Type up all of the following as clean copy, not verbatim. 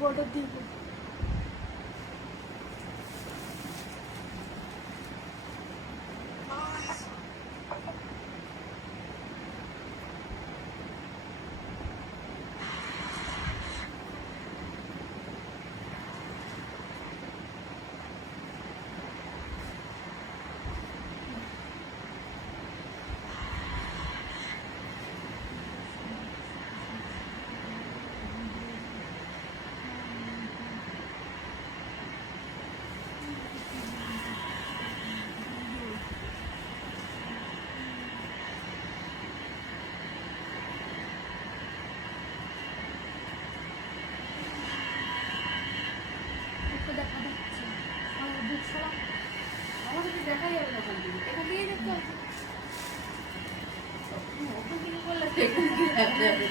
বড় দিব দেখা যাবে না ওখান থেকে, এখান থেকে দেখতে হবে ওখান থেকে করলে এখান থেকে দেখা যাবে।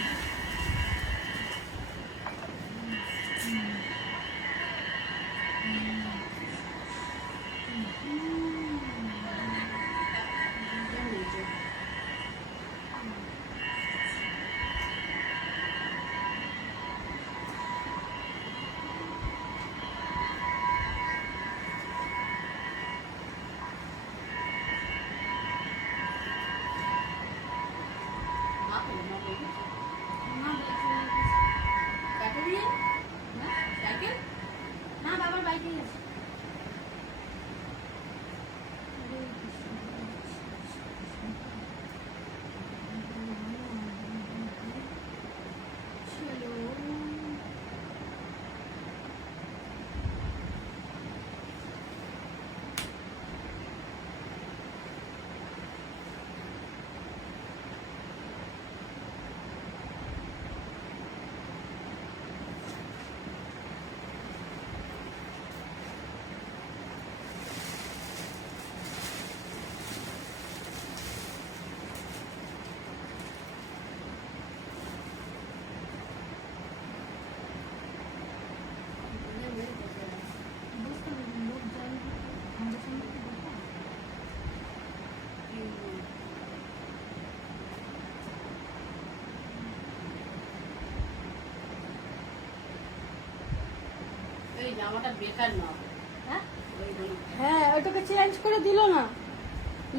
হ্যাঁ ওটাকে চেঞ্জ করে দিল না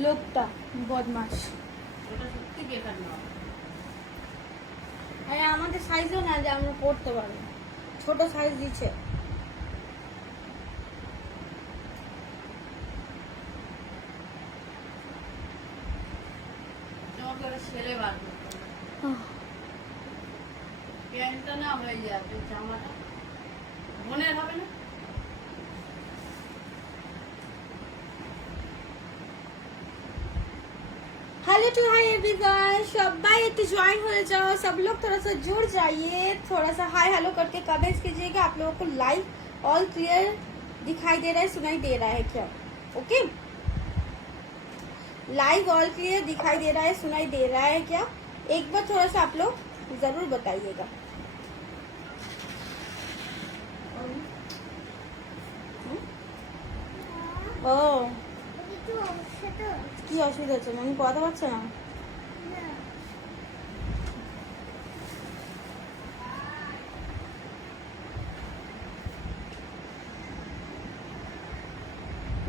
লোকটা, বদমাস। আরে আমাদের সাইজও না যে আমরা পড়তে পারবো, ছোট সাইজ দিচ্ছে। ছেলে বার প্যান্টটা না হয়ে যাবে, জামাটা মনের হবে না। हेलो टू हाई एवरीवन, सबाई एक ज्वाइन हो जाओ, सब लोग थोड़ा सा जुड़ जाइए, थोड़ा सा हाई हेलो करके कमेंट्स कीजिएगा। आप लोगों को लाइव ऑल क्लियर दिखाई दे रहा है, सुनाई दे रहा है क्या? ओके, लाइव ऑल क्लियर दिखाई दे रहा है, सुनाई दे रहा है क्या? एक बार थोड़ा सा आप लोग जरूर बताइएगा। ও কি অসুবিধা হচ্ছে? আমি কথা পাচ্ছে না।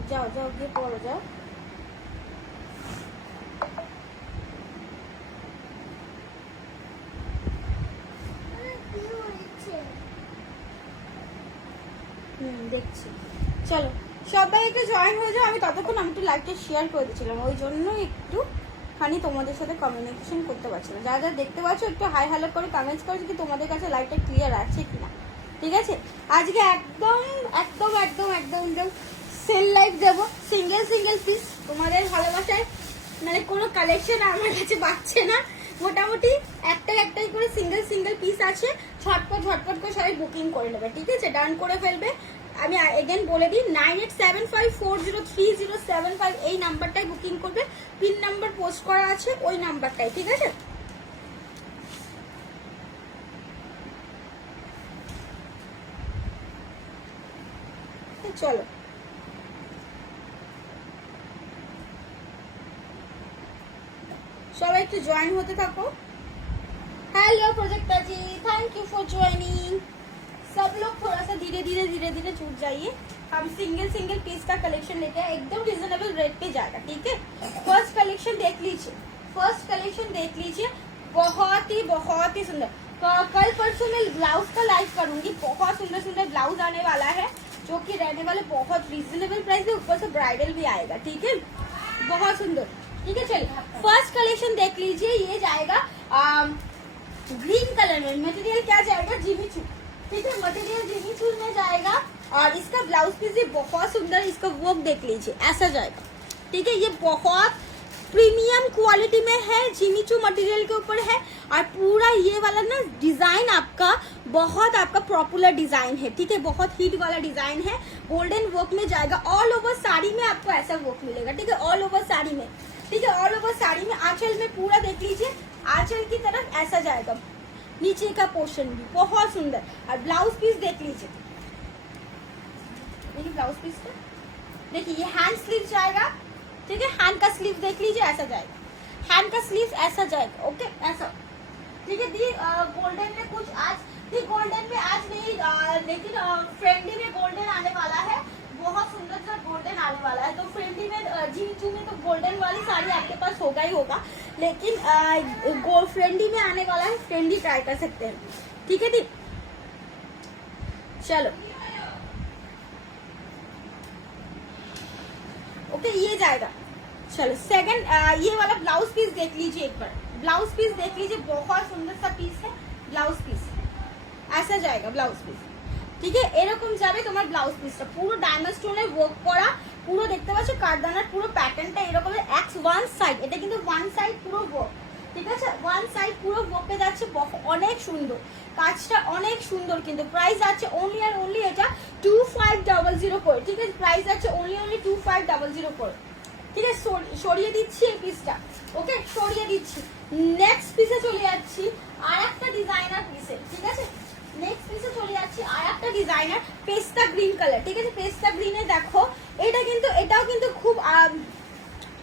যাও যাও গিয়ে পড়ো, যাও। দেখছি, চলো সবাই একটু জয়েন হয়ে যাও। আমি ততক্ষণ আমি একটু লাইভটা শেয়ার করে দিচ্ছিলাম, ওই জন্য একটু খানি তোমাদের সাথে কমিউনিকেশন করতে পারছিলাম। যারা যারা দেখতে পাচ্ছ একটু হাই হ্যালো করে কমেন্টস করো কি তোমাদের কাছে লাইভটা ক্লিয়ার আছে কিনা। ঠিক আছে, আজকে একদম একদম একদম একদম একদম সেল লাইভ দেবো, সিঙ্গেল সিঙ্গেল পিস। তোমাদের ভালোবাসায় মানে কোনো কালেকশন আমার কাছে পাচ্ছে না, মোটামুটি একটাই একটাই করে সিঙ্গেল সিঙ্গেল পিস আছে। ঝটপট ঝটপট করে সবাই বুকিং করে নেবে, ঠিক আছে, ডান করে ফেলবে। আমি এগেন বলে দিই 9875403075 এই নাম্বারটাই বুকিং করবে। পিন নাম্বার পোস্ট করা আছে ওই নাম্বারটাই, ঠিক আছে। চলো সবাই একটু জয়েন হতে থাকো। Hello projector ji, thank you for joining. सब लोग थोड़ा सा धीरे धीरे जुट जाइए। हम सिंगल पीस का कलेक्शन लेके आए, एकदम रिजनेबल रेट पे जाएगा, ठीक है। फर्स्ट कलेक्शन देख लीजिए, बहुत ही सुंदर। कल परसों में ब्लाउज का लाइव करूंगी, बहुत सुंदर ब्लाउज आने वाला है जो कि रहने वाले बहुत रिजनेबल प्राइस में, ऊपर से ब्राइडल भी आएगा, ठीक है, बहुत सुंदर, ठीक है। चलिए फर्स्ट कलेक्शन देख लीजिए, ये जाएगा ग्रीन कलर में। मटेरियल क्या जाएगा, जिमीचू, ठीक है, मटेरियल जिमीचू में जाएगा। और इसका ब्लाउज पीस भी बहुत सुंदर, इसका वर्क देख लीजिए, ऐसा जाएगा, ठीक है। ये बहुत प्रीमियम क्वालिटी में है, जिमीचू मटेरियल के ऊपर है। और पूरा ये वाला ना डिजाइन आपका बहुत आपका पॉपुलर डिजाइन है, ठीक है, बहुत हिट वाला डिजाइन है। गोल्डन वर्क में जाएगा, ऑल ओवर साड़ी में आपको ऐसा वर्क मिलेगा, ठीक है, ऑल ओवर साड़ी में, ठीक है, ऑल ओवर साड़ी में। आंचल में पूरा देख लीजिए, आंचल की तरफ ऐसा जाएगा, नीचे का पोर्शन भी बहुत सुंदर। और ब्लाउज पीस देख लीजिए, देखिए ब्लाउज पीस का, देखिए ये हैंड स्लीव जाएगा, ठीक है, हैंड का स्लीव देख लीजिए, ऐसा जाएगा, हैंड का स्लीव ऐसा जाएगा, ओके, ऐसा, ठीक है। दी गोल्डन में कुछ आज, दी गोल्डन में आज नहीं, लेकिन फ्रेंडी में गोल्डन आने वाला है, बहुत सुंदर सा गोल्डन आने वाला है। तो फ्रेंडी में जिमीचू में तो गोल्डन वाली साड़ी आपके पास होगा ही होगा, लेकिन फ्रेंडी में आने वाला है, फ्रेंडी ट्राई कर सकते हैं, ठीक है दी। चलो ओके, ये जाएगा। चलो सेकंड, ये वाला ब्लाउज पीस देख लीजिए एक बार, ब्लाउज पीस देख लीजिए, बहुत सुंदर सा पीस है। ब्लाउज पीस ऐसा जाएगा, ब्लाउज पीस, ঠিক আছে, এরকম যাবে তোমার ব্লাউজ পিসটা, পুরো ডায়মন্ড স্টোনের ওয়ার্ক করা, পুরো দেখতে পাচ্ছ কারদানার পুরো প্যাটার্নটা এরকম এক্স ওয়ান সাইড, এটা কিন্তু ওয়ান সাইড পুরো ওয়ার্ক, ঠিক আছে, ওয়ান সাইড পুরো ওয়ার্কে যাচ্ছে, অনেক সুন্দর কাজটা, অনেক সুন্দর। কিন্তু প্রাইস আছে অনলি আর অনলি এটা 2500 করে, ঠিক আছে, প্রাইস আছে অনলি 2500 করে, ঠিক আছে। সরিয়ে দিচ্ছি এই পিসটা, ওকে, সরিয়ে দিচ্ছি। নেক্সট পিসে চলে যাচ্ছি আর একটা ডিজাইনার পিসে, ঠিক আছে, নেক্সট পিসে চলে যাচ্ছি আর একটা ডিজাইনার পেস্তা গ্রিন কালার, ঠিক আছে, পেস্তা গ্রিনে দেখো, এটাও কিন্তু খুব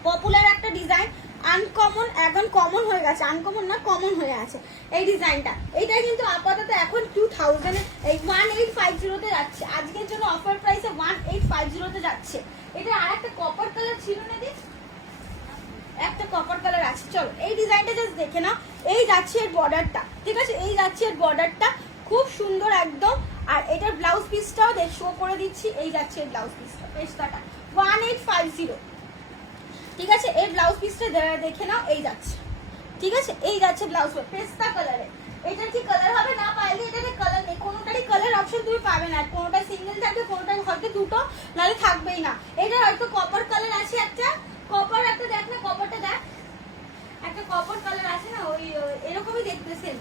পপুলার একটা ডিজাইন, আনকমন, এখন কমন হয়ে গেছে, আনকমন না কমন হয়ে আছে এই ডিজাইনটা। এটা কিন্তু আপাতত এখন 1850 যাচ্ছে, আজকের জন্য অফার প্রাইসে 1850 যাচ্ছে। এটা আর একটা কপার কালার ছিল না, দিস একটা কপার কালার আছে। চলো এই ডিজাইনটা জাস্ট দেখে নাও, এই যাচ্ছে এর বর্ডারটা, ঠিক আছে, এই যাচ্ছে এর বর্ডারটা, খুব সুন্দর একদম। আর এটার ব্লাউজ পিসটাও শো করে দিচ্ছি, এই যাচ্ছে এর ব্লাউজ পিসটা, পেস্তাটা 1850, ঠিক আছে। এই ব্লাউজ পিসটা দেখে নাও, এই যাচ্ছে, ঠিক আছে, এই যাচ্ছে ব্লাউজ পিস পেস্তা কালারে। এটার কি কালার হবে না পাইলে, এটাতে কালার নেই, কোনোটারই কালার অপশন তুমি পাবে না, কোনোটা সিঙ্গেল থাকবে, কোনোটা হয়তো দুটো, নাহলে থাকবেই না। এটা হয়তো কপার কালার আছে, একটা কপার, একটা দেখ না, কপারটা দেখ, একটা কপার কালার আছে না, ওই এরকমই দেখতেছেন,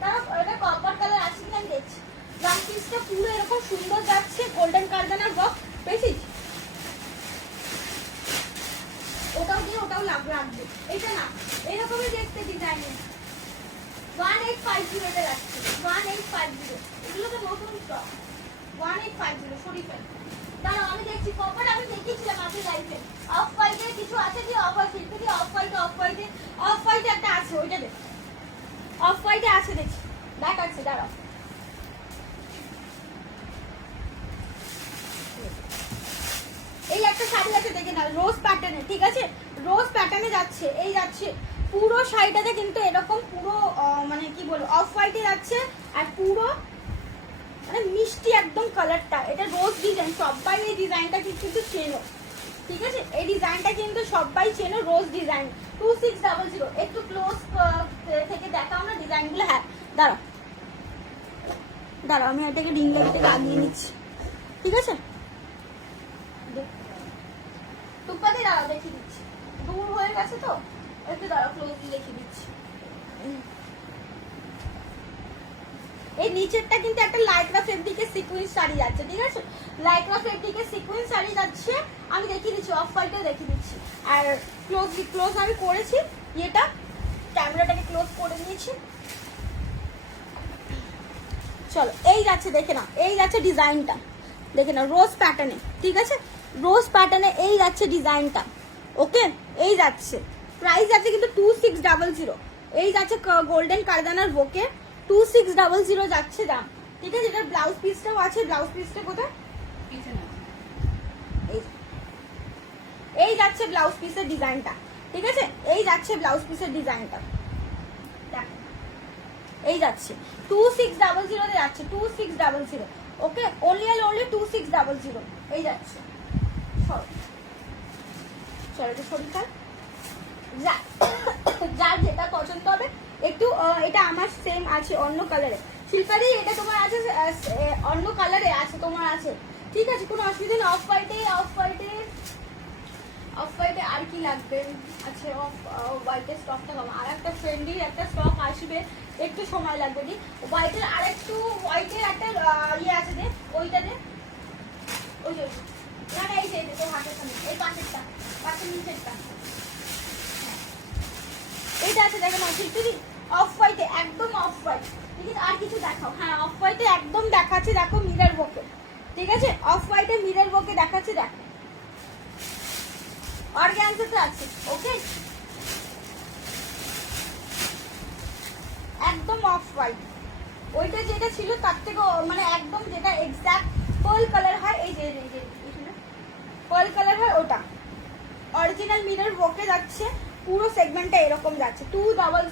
তারা এটা কপার কালার আছে কিনা আমি দেখছি। ব্লাউজ পিসটা পুরো এরকম সুন্দর যাচ্ছে, গোল্ডেন কারদানার ওয়ার্ক, পেয়েছিস, ওটাও দিয়ে ওটাও রাখবে, এটা না এরকমই দেখতে ডিজাইনের 1850 এটা যাচ্ছে, 1850, এগুলো তো নতুন স্টক, 1850 শরীফের। দাঁড়াও আমি দেখছি, কপার আমি দেখিয়েছিলাম আপনি লাইফে, অফ হোয়াইটে কিছু আছে কি, অফ হোয়াইট থেকে অফ হোয়াইটে একটা আছে, ওইটা দেখ, অফ হোয়াইটে আছে, দেখছি দেখাচ্ছি, দাঁড়াও। এই একটা শাড়ি আছে দেখে না, রোজ প্যাটার্নে, ঠিক আছে, রোজ প্যাটার্নে যাচ্ছে, এই যাচ্ছে পুরো শাড়িটাতে কিন্তু এরকম পুরো মানে কি বলবো অফ হোয়াইটে যাচ্ছে, আর পুরো মানে মিষ্টি একদম কালারটা, এটা রোজ ডিজাইন, সবাই এই ডিজাইনটা কিন্তু চেনো, ঠিক আছে, এই ডিজাইনটা কিন্তু সবাই চেনো, রোজ ডিজাইন 2600। একটু ক্লোজ থেকে দেখাও না ডিজাইনগুলো, হ্যাঁ দাঁড়াও দাঁড়াও আমি এটাকে রিং লাইটে লাগিয়ে নিচ্ছি, ঠিক আছে, টুকটাতে দাঁড়াও দেখিয়ে দিচ্ছি, দূর হয়ে গেছে তো, একটু দাঁড়াও ক্লোজলি দেখিয়ে দিচ্ছি। এই নিচেরটা কিন্তু একটা লাইক্রা ফেব্রিকের সিকোয়েন্স শাড়ি যাচ্ছে, ঠিক আছে, লাইক্রা ফেব্রিকের সিকোয়েন্স শাড়ি যাচ্ছে, আমি দেখিয়ে দিচ্ছি, অফ হোয়াইটও দেখিয়ে দিচ্ছি। আর ক্লোজ আমি করেছি, এটা ক্যামেরাটাকে ক্লোজ করে নিয়েছি। চলো এই যাচ্ছে দেখে না, এই যাচ্ছে ডিজাইনটা, দেখে নাও রোজ প্যাটার্নে, ঠিক আছে, রোজ প্যাটার্নে এই যাচ্ছে ডিজাইনটা। ওকে, এই যাচ্ছে, প্রাইস যাচ্ছে কিন্তু 2600। এই যাচ্ছে গোল্ডেন কারদানার বুকে 2600 যাচ্ছে দাম, ঠিক আছে। এটার ব্লাউজ পিসটাও আছে, ব্লাউজ পিসটা কোথায়, এই যাচ্ছে ব্লাউজ পিসের ডিজাইনটা, ঠিক আছে, এই যাচ্ছে ব্লাউজ পিসের ডিজাইনটা, এই যাচ্ছে 2600 যাচ্ছে, 2600। ওকে, অনলি অ্যান্ড অনলি 2600 এই যাচ্ছে। চলো তো শরীরটা যার যেটা পছন্দ হবে একটু, এটা আমার সেম আছে অন্য কালারে, শিল্পাদি এটা তোমার আছে অন্য কালারে আছে, তোমার আছে, ঠিক আছে, কোনো অসুবিধা নেই। অফ হোয়াইটে আর কি লাগবে, আচ্ছা অফ হোয়াইটের স্টকটা কম, আর একটা ফ্রেন্ডলি একটা স্টক আসবে, একটু সময় লাগবে। দি হোয়াইটের আর একটু, হোয়াইটের একটা ইয়ে আছে দে, ওইটা দে, ওই যে না না, এই যে তোর হাতের সামনে, এই পাশেরটা, পাশের নিচেরটা, এইটা আছে, দেখো না ঠিক দিদি, অফ হোয়াইটে, একদম অফ হোয়াইট, ঠিক আছে। আর কিছু দেখাও, হ্যাঁ অফ হোয়াইটে একদম দেখাচ্ছে, দেখো মিরর ওয়ার্কে, ঠিক আছে, অফ হোয়াইটে মিরর ওয়ার্কে দেখাচ্ছে, দেখো অর্গানজাতে আছে। ওকে, একদম অফ হোয়াইট, ওইটা যেটা ছিল তার থেকে মানে একদম যেটা এক্সাক্ট পার্ল কালার হয়, এই যে পার্ল কালার হয় ওটা, অরিজিনাল মিরর ওয়ার্কে যাচ্ছে, পুরো সেগমেন্টটা এরকম যাচ্ছে, 2000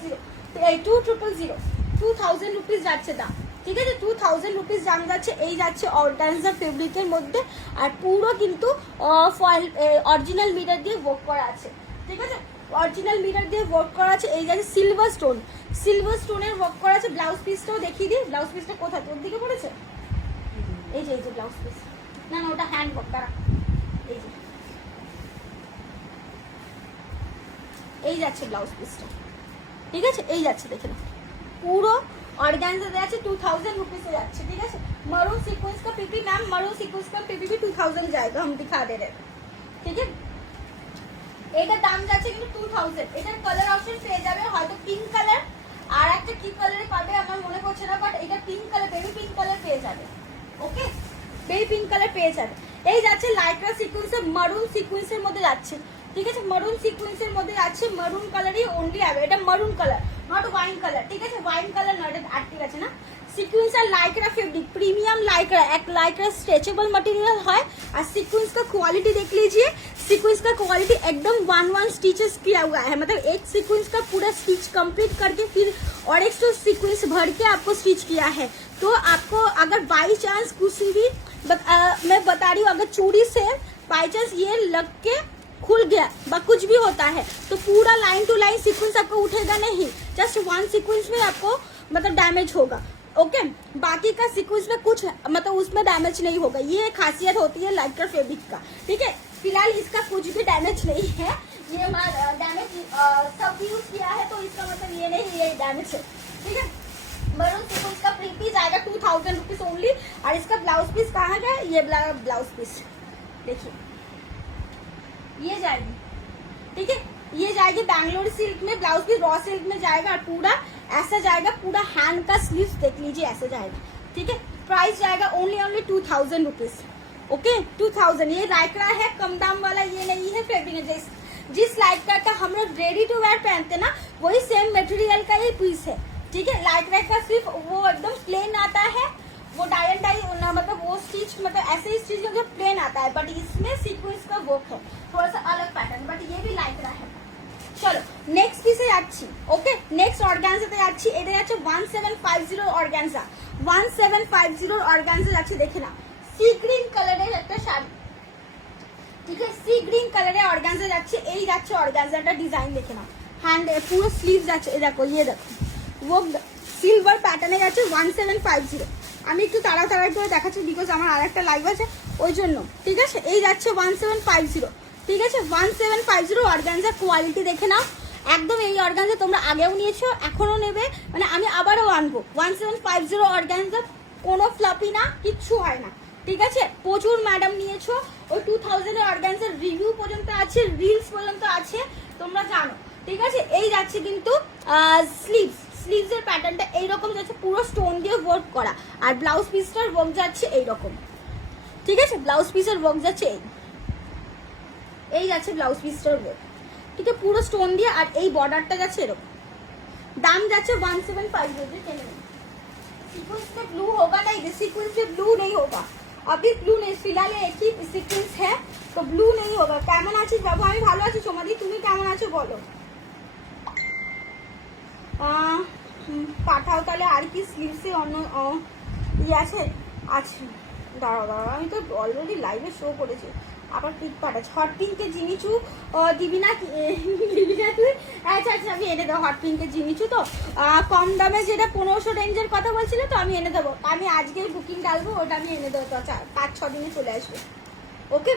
রুপিস যাচ্ছে দাম, ঠিক আছে, 2000 রুপিস দাম যাচ্ছে। এই যাচ্ছে অর্গানজা ফেব্রিকের মধ্যে, আর পুরো কিন্তু ফয়েল অরিজিনাল মিরর দিয়ে ওয়ার্ক করা আছে, ঠিক আছে, অরিজিনাল মিরর দিয়ে ওয়ার্ক করা আছে। এই যাচ্ছে সিলভার স্টোনের ওয়ার্ক করা আছে। ব্লাউজ পিসটাও দেখিয়ে দিই, ব্লাউজ পিসটা কোথায় তোর দিকে পড়েছে, এই যে ব্লাউজ পিস, না না ওটা হ্যান্ড ওয়ার্ক, তারা এই যে, এই যাচ্ছে ব্লাউজ পিসটা, ঠিক আছে, এই যাচ্ছে, দেখে না পুরো ऑर्गेन्जा दे আছে 2000 रुपीस से যাচ্ছে, ঠিক আছে। मरून सीक्वेंस का पीपी मैम, मरून सीक्वेंस का पीपी भी 2000 जाएगा, हम दिखा दे रहे हैं, ठीक है। এটার দাম যাচ্ছে কিন্তু 2000। এটার কালার অপশন পেয়ে যাবে, হয়তো পিঙ্ক কালার, আর একটা কি কালারে পাবে আমার মনে পড়ছে না, বাট এটা pink colour, baby pink colour পেয়ে যাবে। ওকে, বেবি পিঙ্ক কালার পেয়ে যাবে। এই যাচ্ছে লাইটরা সিকোয়েন্সের, মারুন সিকোয়েন্সের মধ্যে যাচ্ছে, ঠিক আছে, মারুন সিকোয়েন্সের মধ্যে যাচ্ছে, মারুন কালারই অনলি হবে, এটা মারুন কালার, নট ওয়াইন কালার, ঠিক আছে, ওয়াইন কালার নট, আর ঠিক আছে না। সিকোয়েন্স আর লাइक्रा फैब्रिक, प्रीमियम लाइक्रा, एक लाइक्रा स्ट्रेचेबल मटेरियल है। और सीक्वेंस का क्वालिटी देख लीजिए, सीक्वेंस का क्वालिटी एकदम 1 स्टिचेस किया हुआ है, मतलब एक सीक्वेंस का पूरा स्टिच कंप्लीट करके फिर और एक सीक्वेंस भर के आपको स्टिच किया है। तो आपको अगर बाई चांस कुछ भी मैं बता रही हूँ, अगर चूड़ी से बाई चांस ये लग के खुल गया বা कुछ भी होता है तो पूरा लाइन टू लाइन सीक्वेंस आपको उठेगा नहीं, जस्ट 1 सीक्वेंस में आपको मतलब डैमेज होगा। ओके, बाकी का सीक्वेंस में कुछ मतलब उसमें डैमेज नहीं होगा, ये खासियत होती है लाइक्रा फैब्रिक का, ठीक है। फिलहाल इसका कुछ भी डैमेज नहीं है, ये हमारा डैमेज सब यूज किया है, तो इसका मतलब ये नहीं ये डैमेज है, ठीक है। मरून सीक्वेंस का प्री पीस आएगा 2000 रुपीज ओनली। और इसका ब्लाउज पीस कहाँ गया, ये ब्लाउज पीस देखिए, ये जाएगी, ठीक है, ये जाएगी बैंगलोर सिल्क में, ब्लाउज पीस रॉ सिल्क में जाएगा, और पूरा ऐसा जाएगा, पूरा हैंड का स्लीव्स देख लीजिए ऐसे जाएगा, ठीक है। प्राइस जाएगा ओनली 2000 रुपीज। ओके, 2000। ये लाइक्रा है, कम दाम वाला ये नहीं है फैब्रिक, जिस लाइक्रा का हम लोग रेडी टू वेयर पहनते ना, वही सेम मटेरियल का ये पीस है, ठीक है। लाइक्रा का सिर्फ वो एकदम प्लेन आता है, वो डाई एंड डाई मतलब वो स्टिच मतलब ऐसे ही स्टिच जो प्लेन आता है, बट इसमें सीक्वेंस का वर्क है, थोड़ा सा अलग पैटर्न, बट ये भी लाइक्रा है। চলো নেক্সট পিসে যাচ্ছি। ওকে, নেক্সট অর্গানজাতে যাচ্ছি, এটা যাচ্ছে 1750 অর্গানজা, 1750 অর্গানজা যাচ্ছে, দেখে না সি গ্রিন কালারের একটা শাড়ি, ঠিক আছে, সি গ্রিন কালারের অর্গানজা যাচ্ছে। এই যাচ্ছে অর্গানজাটা ডিজাইন, দেখে না হ্যান্ড পুরো স্লিভ যাচ্ছে, এই দেখো, ইয়ে দেখো ও সিলভার প্যাটার্নে যাচ্ছে 1750। আমি একটু তাড়াতাড়ি করে দেখাচ্ছি বিকজ আমার আর একটা লাইভ আছে ওই জন্য, ঠিক আছে। এই যাচ্ছে 1750, ঠিক আছে, 1750 অর্গানজা। কোয়ালিটি দেখে নাও, একদম এই অর্গানজা তোমরা আগেও নিয়েছো, এখনো নেবে, মানে আমি আবারও আনবো। 1750 অর্গানজা, কোনো ফ্লপি না, কিচ্ছু হয় না, ঠিক আছে। প্রচুর ম্যাডাম নিয়েছো, ওই 2000 অর্গানজার রিভিউ পর্যন্ত আছে, রিলস পর্যন্ত আছে, তোমরা জানো, ঠিক আছে। এই যাচ্ছে কিন্তু স্লিভসের প্যাটার্নটা এইরকম যাচ্ছে, পুরো স্টোন দিয়ে ওয়ার্ক করা, আর ব্লাউজ পিসটার ওয়ার্ক যাচ্ছে এইরকম, ঠিক আছে, ব্লাউজ পিসের ওয়ার্ক যাচ্ছে এই যাচ্ছে ব্লাউজ পিসটার ওয়ার্ক, ঠিক আছে, পুরো স্টোন দিয়ে। আর এই বর্ডারটা যাচ্ছে এরকম, दाम जाচ্ছে 1750 के नहीं। सीक्वेंस में ब्लू होगा नहीं, सीक्वेंस में ब्लू नहीं होगा, अभी ब्लू नहीं, फिलहाल एक ही सीक्वेंस है तो ब्लू नहीं होगा। কেমন আছিস বাবু? আমি ভালো আছি সোমাদি, তুমি কেমন আছো বলো? পাঠাও তাহলে। আর কি স্লিভসে অন্য ই আছে? আচ্ছা দাঁড়াও দাঁড়াও, আমি তো অলরেডি লাইভে শো করেছি, আবার পিক পাঠাচ্ছি। হট পিঙ্কের জিনিচু দিবি না দিবি না তুই? আচ্ছা আচ্ছা আমি এনে দেবো হট পিঙ্কের জিনিচু। তো কম দামে যেটা 1500 রেঞ্জের কথা বলছিলে তো আমি এনে দেবো, আমি আজকেই বুকিং ডালবো, ওটা আমি এনে দেবো। তো আচ্ছা 5-6 দিনে চলে আসবে। ওকে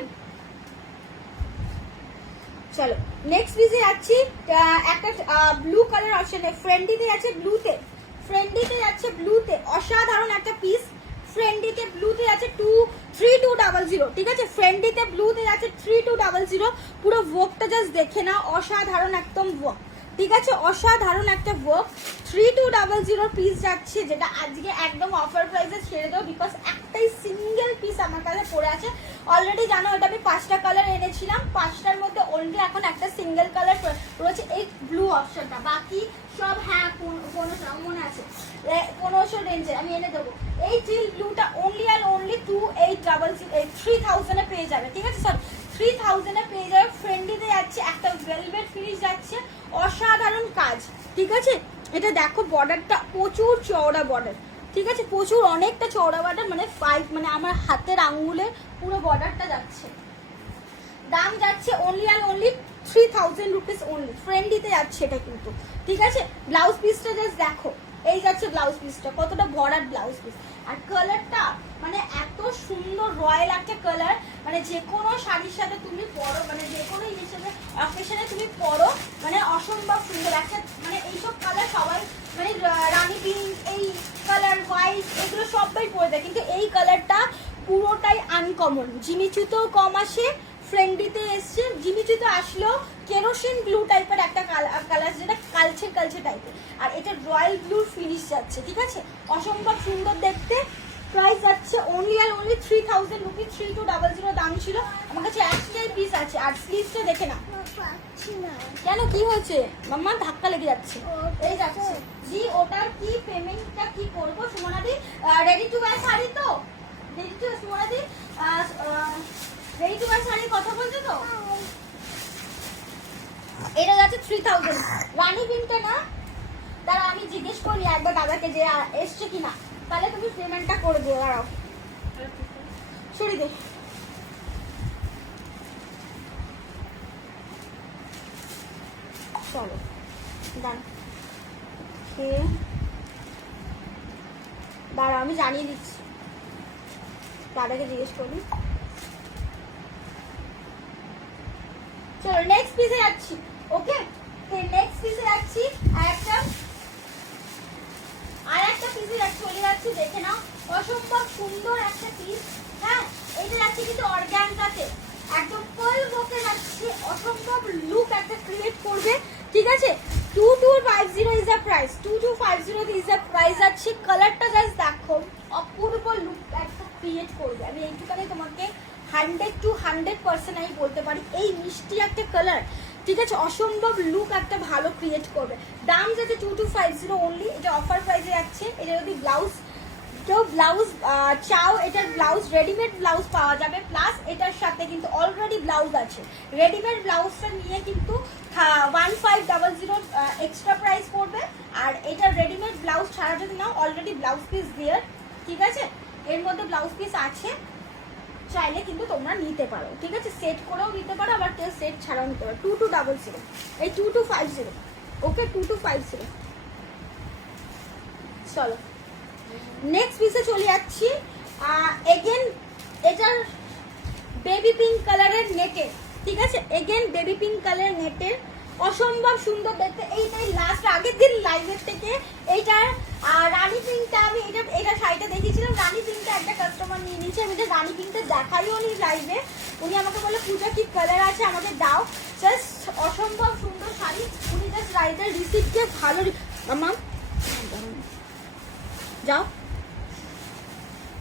চলো নেক্সট পিসে যাচ্ছি। একটা ব্লু কালার অপশনে ফ্রেন্ডিতে যাচ্ছে, ব্লুতে ফ্রেন্ডিতে যাচ্ছে, ব্লুতে অসাধারণ একটা পিস। ফ্রেন্ডিতে ব্লুতে যাচ্ছে 3200, ঠিক আছে, ফ্রেন্ডিতে ব্লুতে যাচ্ছে 3200। পুরো ওয়ার্কটা জাস্ট দেখে না, অসাধারণ একদম ওয়ার্ক, ঠিক আছে, অসাধারণ একটা ওয়ার্ক। 3200 পিস যাচ্ছে, যেটা আজকে একদম অফার প্রাইসে ছেড়ে দেবো, বিকজ একটাই সিঙ্গেল পিস আমার কাছে পড়ে আছে। অলরেডি জানো এটা আমি 5টা কালার এনেছিলাম, 5টার মধ্যে অনলি এখন একটা সিঙ্গেল কালার রয়েছে, এই ব্লু অপশনটা, বাকি সব হ্যাঁ 1500 মনে আছে 1500 রেঞ্জে আমি এনে দেবো। এই চিল ব্লুটা অনলি আর অনলি 3000 পেয়ে যাবে, ঠিক আছে, স্যার 3000 পেয়ে যাবে। ফ্রেন্ডিতে যাচ্ছে, একটা ভেলভেট ফিনিশ যাচ্ছে, অসাধারণ কাজ, ঠিক আছে। এটা দেখো বর্ডারটা প্রচুর চওড়া বর্ডার, ঠিক আছে, প্রচুর অনেকটা চওড়া বর্ডার, মানে 5 মানে আমার হাতের আঙুলে পুরো বর্ডারটা যাচ্ছে। দাম যাচ্ছে অনলি আর অনলি 3000 রুপিস অনলি। ফ্রেন্ডিতে যাচ্ছে এটা কিন্তু, ঠিক আছে। ব্লাউজ পিসটা জাস্ট দেখো, এই যাচ্ছে ব্লাউজ পিসটা, কতটা ভরাট ব্লাউজ পিস। আর কালারটা মানে এত সুন্দর রয়্যাল একটা কালার, মানে যে কোনো শাড়ির সাথে তুমি পরো, মানে যে কোনো হিসেবে অকেশনে তুমি পরো, মানে অসম্ভব সুন্দর একটা, মানে এইসব কালার সবাই মানে রানী পিঙ্ক, এই কালার হোয়াইট, এগুলো সবাই পরে দেয়, কিন্তু এই কালারটা পুরোটাই আনকমন। জিমিচুতেও কম আসে, ফ্রেন্ডিতে এসছে, জিমিচুতে আসলেও কেরোসিন ব্লু টাইপের একটা কালার, যেটা কালচে কালচে টাইপের, আর এটা রয়্যাল ব্লুর ফিনিশ যাচ্ছে, ঠিক আছে, অসম্ভব সুন্দর দেখতে। প্রাইস যাচ্ছে অনলি আর অনলি 3000 রুপিস। 3200 দাম ছিল, আমার কাছে একটাই পিস আছে। আর স্লিভসটা দেখে না, কেন কি হয়েছে মাম্মা? ধাক্কা লেগে যাচ্ছে, এই যাচ্ছে জি। ওটার কি পেমেন্টটা কি করবো সুমনাদি? রেডি টু বাই শাড়ি তো, রেডি টু সুমনাদি রেডি টু বাই শাড়ির কথা বলছো তো? এটা যাচ্ছে 3000। রানী পিঙ্কটা না, তারা আমি জিজ্ঞেস করি একবার দাদাকে যে এসছে কিনা, তাহলে তুমি পেমেন্টটা করে দিও। দাঁড়াও সরি দে, চলো দাঁড়াও আমি জানিয়ে দিচ্ছি, দাদাকে জিজ্ঞেস করি। চলো নেক্সট পিসে যাচ্ছি। ওকে নেক্সট পিসে যাচ্ছি, আর একটা পিসে চলে যাচ্ছি, দেখে নাও, অসম্ভব সুন্দর একটা পিস। হ্যাঁ এটা যাচ্ছে কিন্তু অর্গানজাতে, একদম ফুল বকে যাচ্ছে, অসম্ভব লুক একটা ক্রিয়েট করবে, ঠিক আছে। 2250 is the price, 2250 is the price আছে। কালারটা জাস্ট দেখো, অপূর্ব লুক একটা ক্রিয়েট করবে। আমি এইটুখানি তোমাকে 100 to 100% আমি বলতে পারি, এই মিষ্টি একটা কালার, ঠিক আছে, অসম্ভব লুক একটা ভালো ক্রিয়েট করবে। দাম যাচ্ছে 2250 অনলি, এটা অফার প্রাইসে যাচ্ছে। এটা যদি ব্লাউজ কেউ ব্লাউজ চাও, এটার ব্লাউজ রেডিমেড ব্লাউজ পাওয়া যাবে, প্লাস এটার সাথে কিন্তু অলরেডি ব্লাউজ আছে। রেডিমেড ব্লাউজটা নিয়ে কিন্তু 1500 এক্সট্রা প্রাইস পড়বে, আর এটার রেডিমেড ব্লাউজ ছাড়া যদি নাও অলরেডি ব্লাউজ পিস দেয়ার, ঠিক আছে, এর মধ্যে ব্লাউজ পিস আছে, চাইলে কিন্তু তোমরা নিতে পারো, ঠিক আছে, সেট করেও নিতে পারো, আবার কেউ সেট ছাড়াও নিতে পারো। 2200, এই 2250, ওকে 2250। চলো নেক্সট পিসে চলে যাচ্ছি। এগেন এটার বেবি পিঙ্ক কালারের নেটের, ঠিক আছে, এগেন বেবি পিঙ্ক কালারের নেটের, অসম্ভব সুন্দর দেখতে। এইটাই লাস্ট আগের দিন লাইভের থেকে এইটার রানী পিঙ্কটা আমি এটা শাড়িটা দেখিয়েছিলাম, রানী পিঙ্কটা একটা কাস্টমার নিয়ে নিয়েছে, আমি এটা রানী পিঙ্কটা দেখাইও নি লাইভে। উনি আমাকে বলে পূজা কি কালার আছে আমাকে দাও, জাস্ট অসম্ভব সুন্দর শাড়ি। উনি জাস্ট রাইটার রিসিপ্টকে ভালো আমার যাও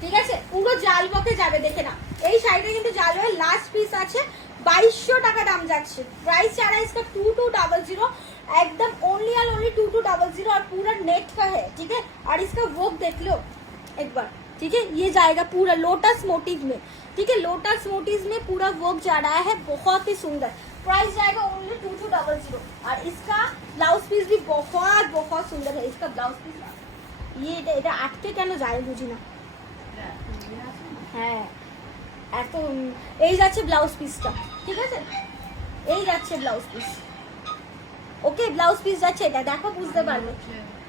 ঠিক আছে, পুরো জাল বকে যাবে, দেখে না এই শাড়িটা কিন্তু জাল বকে লাস্ট পিস আছে। 2200 টাকা দাম যাচ্ছে। प्राइस आ रहा है इसका 2200, एकदम ओनली और ओनली 2200 और पूरा नेट का है। ठीक है, और इसका वर्क देख लो एक बार। ठीक है, ये जाएगा पूरा लोटस मोटिव में। ठीक है, लोटस मोटिव में पूरा वर्क जा रहा है, बहुत ही सुंदर। प्राइस जाएगा ओनली 2200 और इसका ब्लाउज पीस भी बहुत बहुत सुंदर है। इसका ब्लाउज पीस ये এটা আটকে কেন যায় বুঝি না। হ্যাঁ, এত এই যাচ্ছে ব্লাউজ পিসটা। ঠিক আছে, এই যাচ্ছে ব্লাউজ পিস। ওকে, ব্লাউজ পিস যাচ্ছে, এটা দেখো বুঝতে পারবে।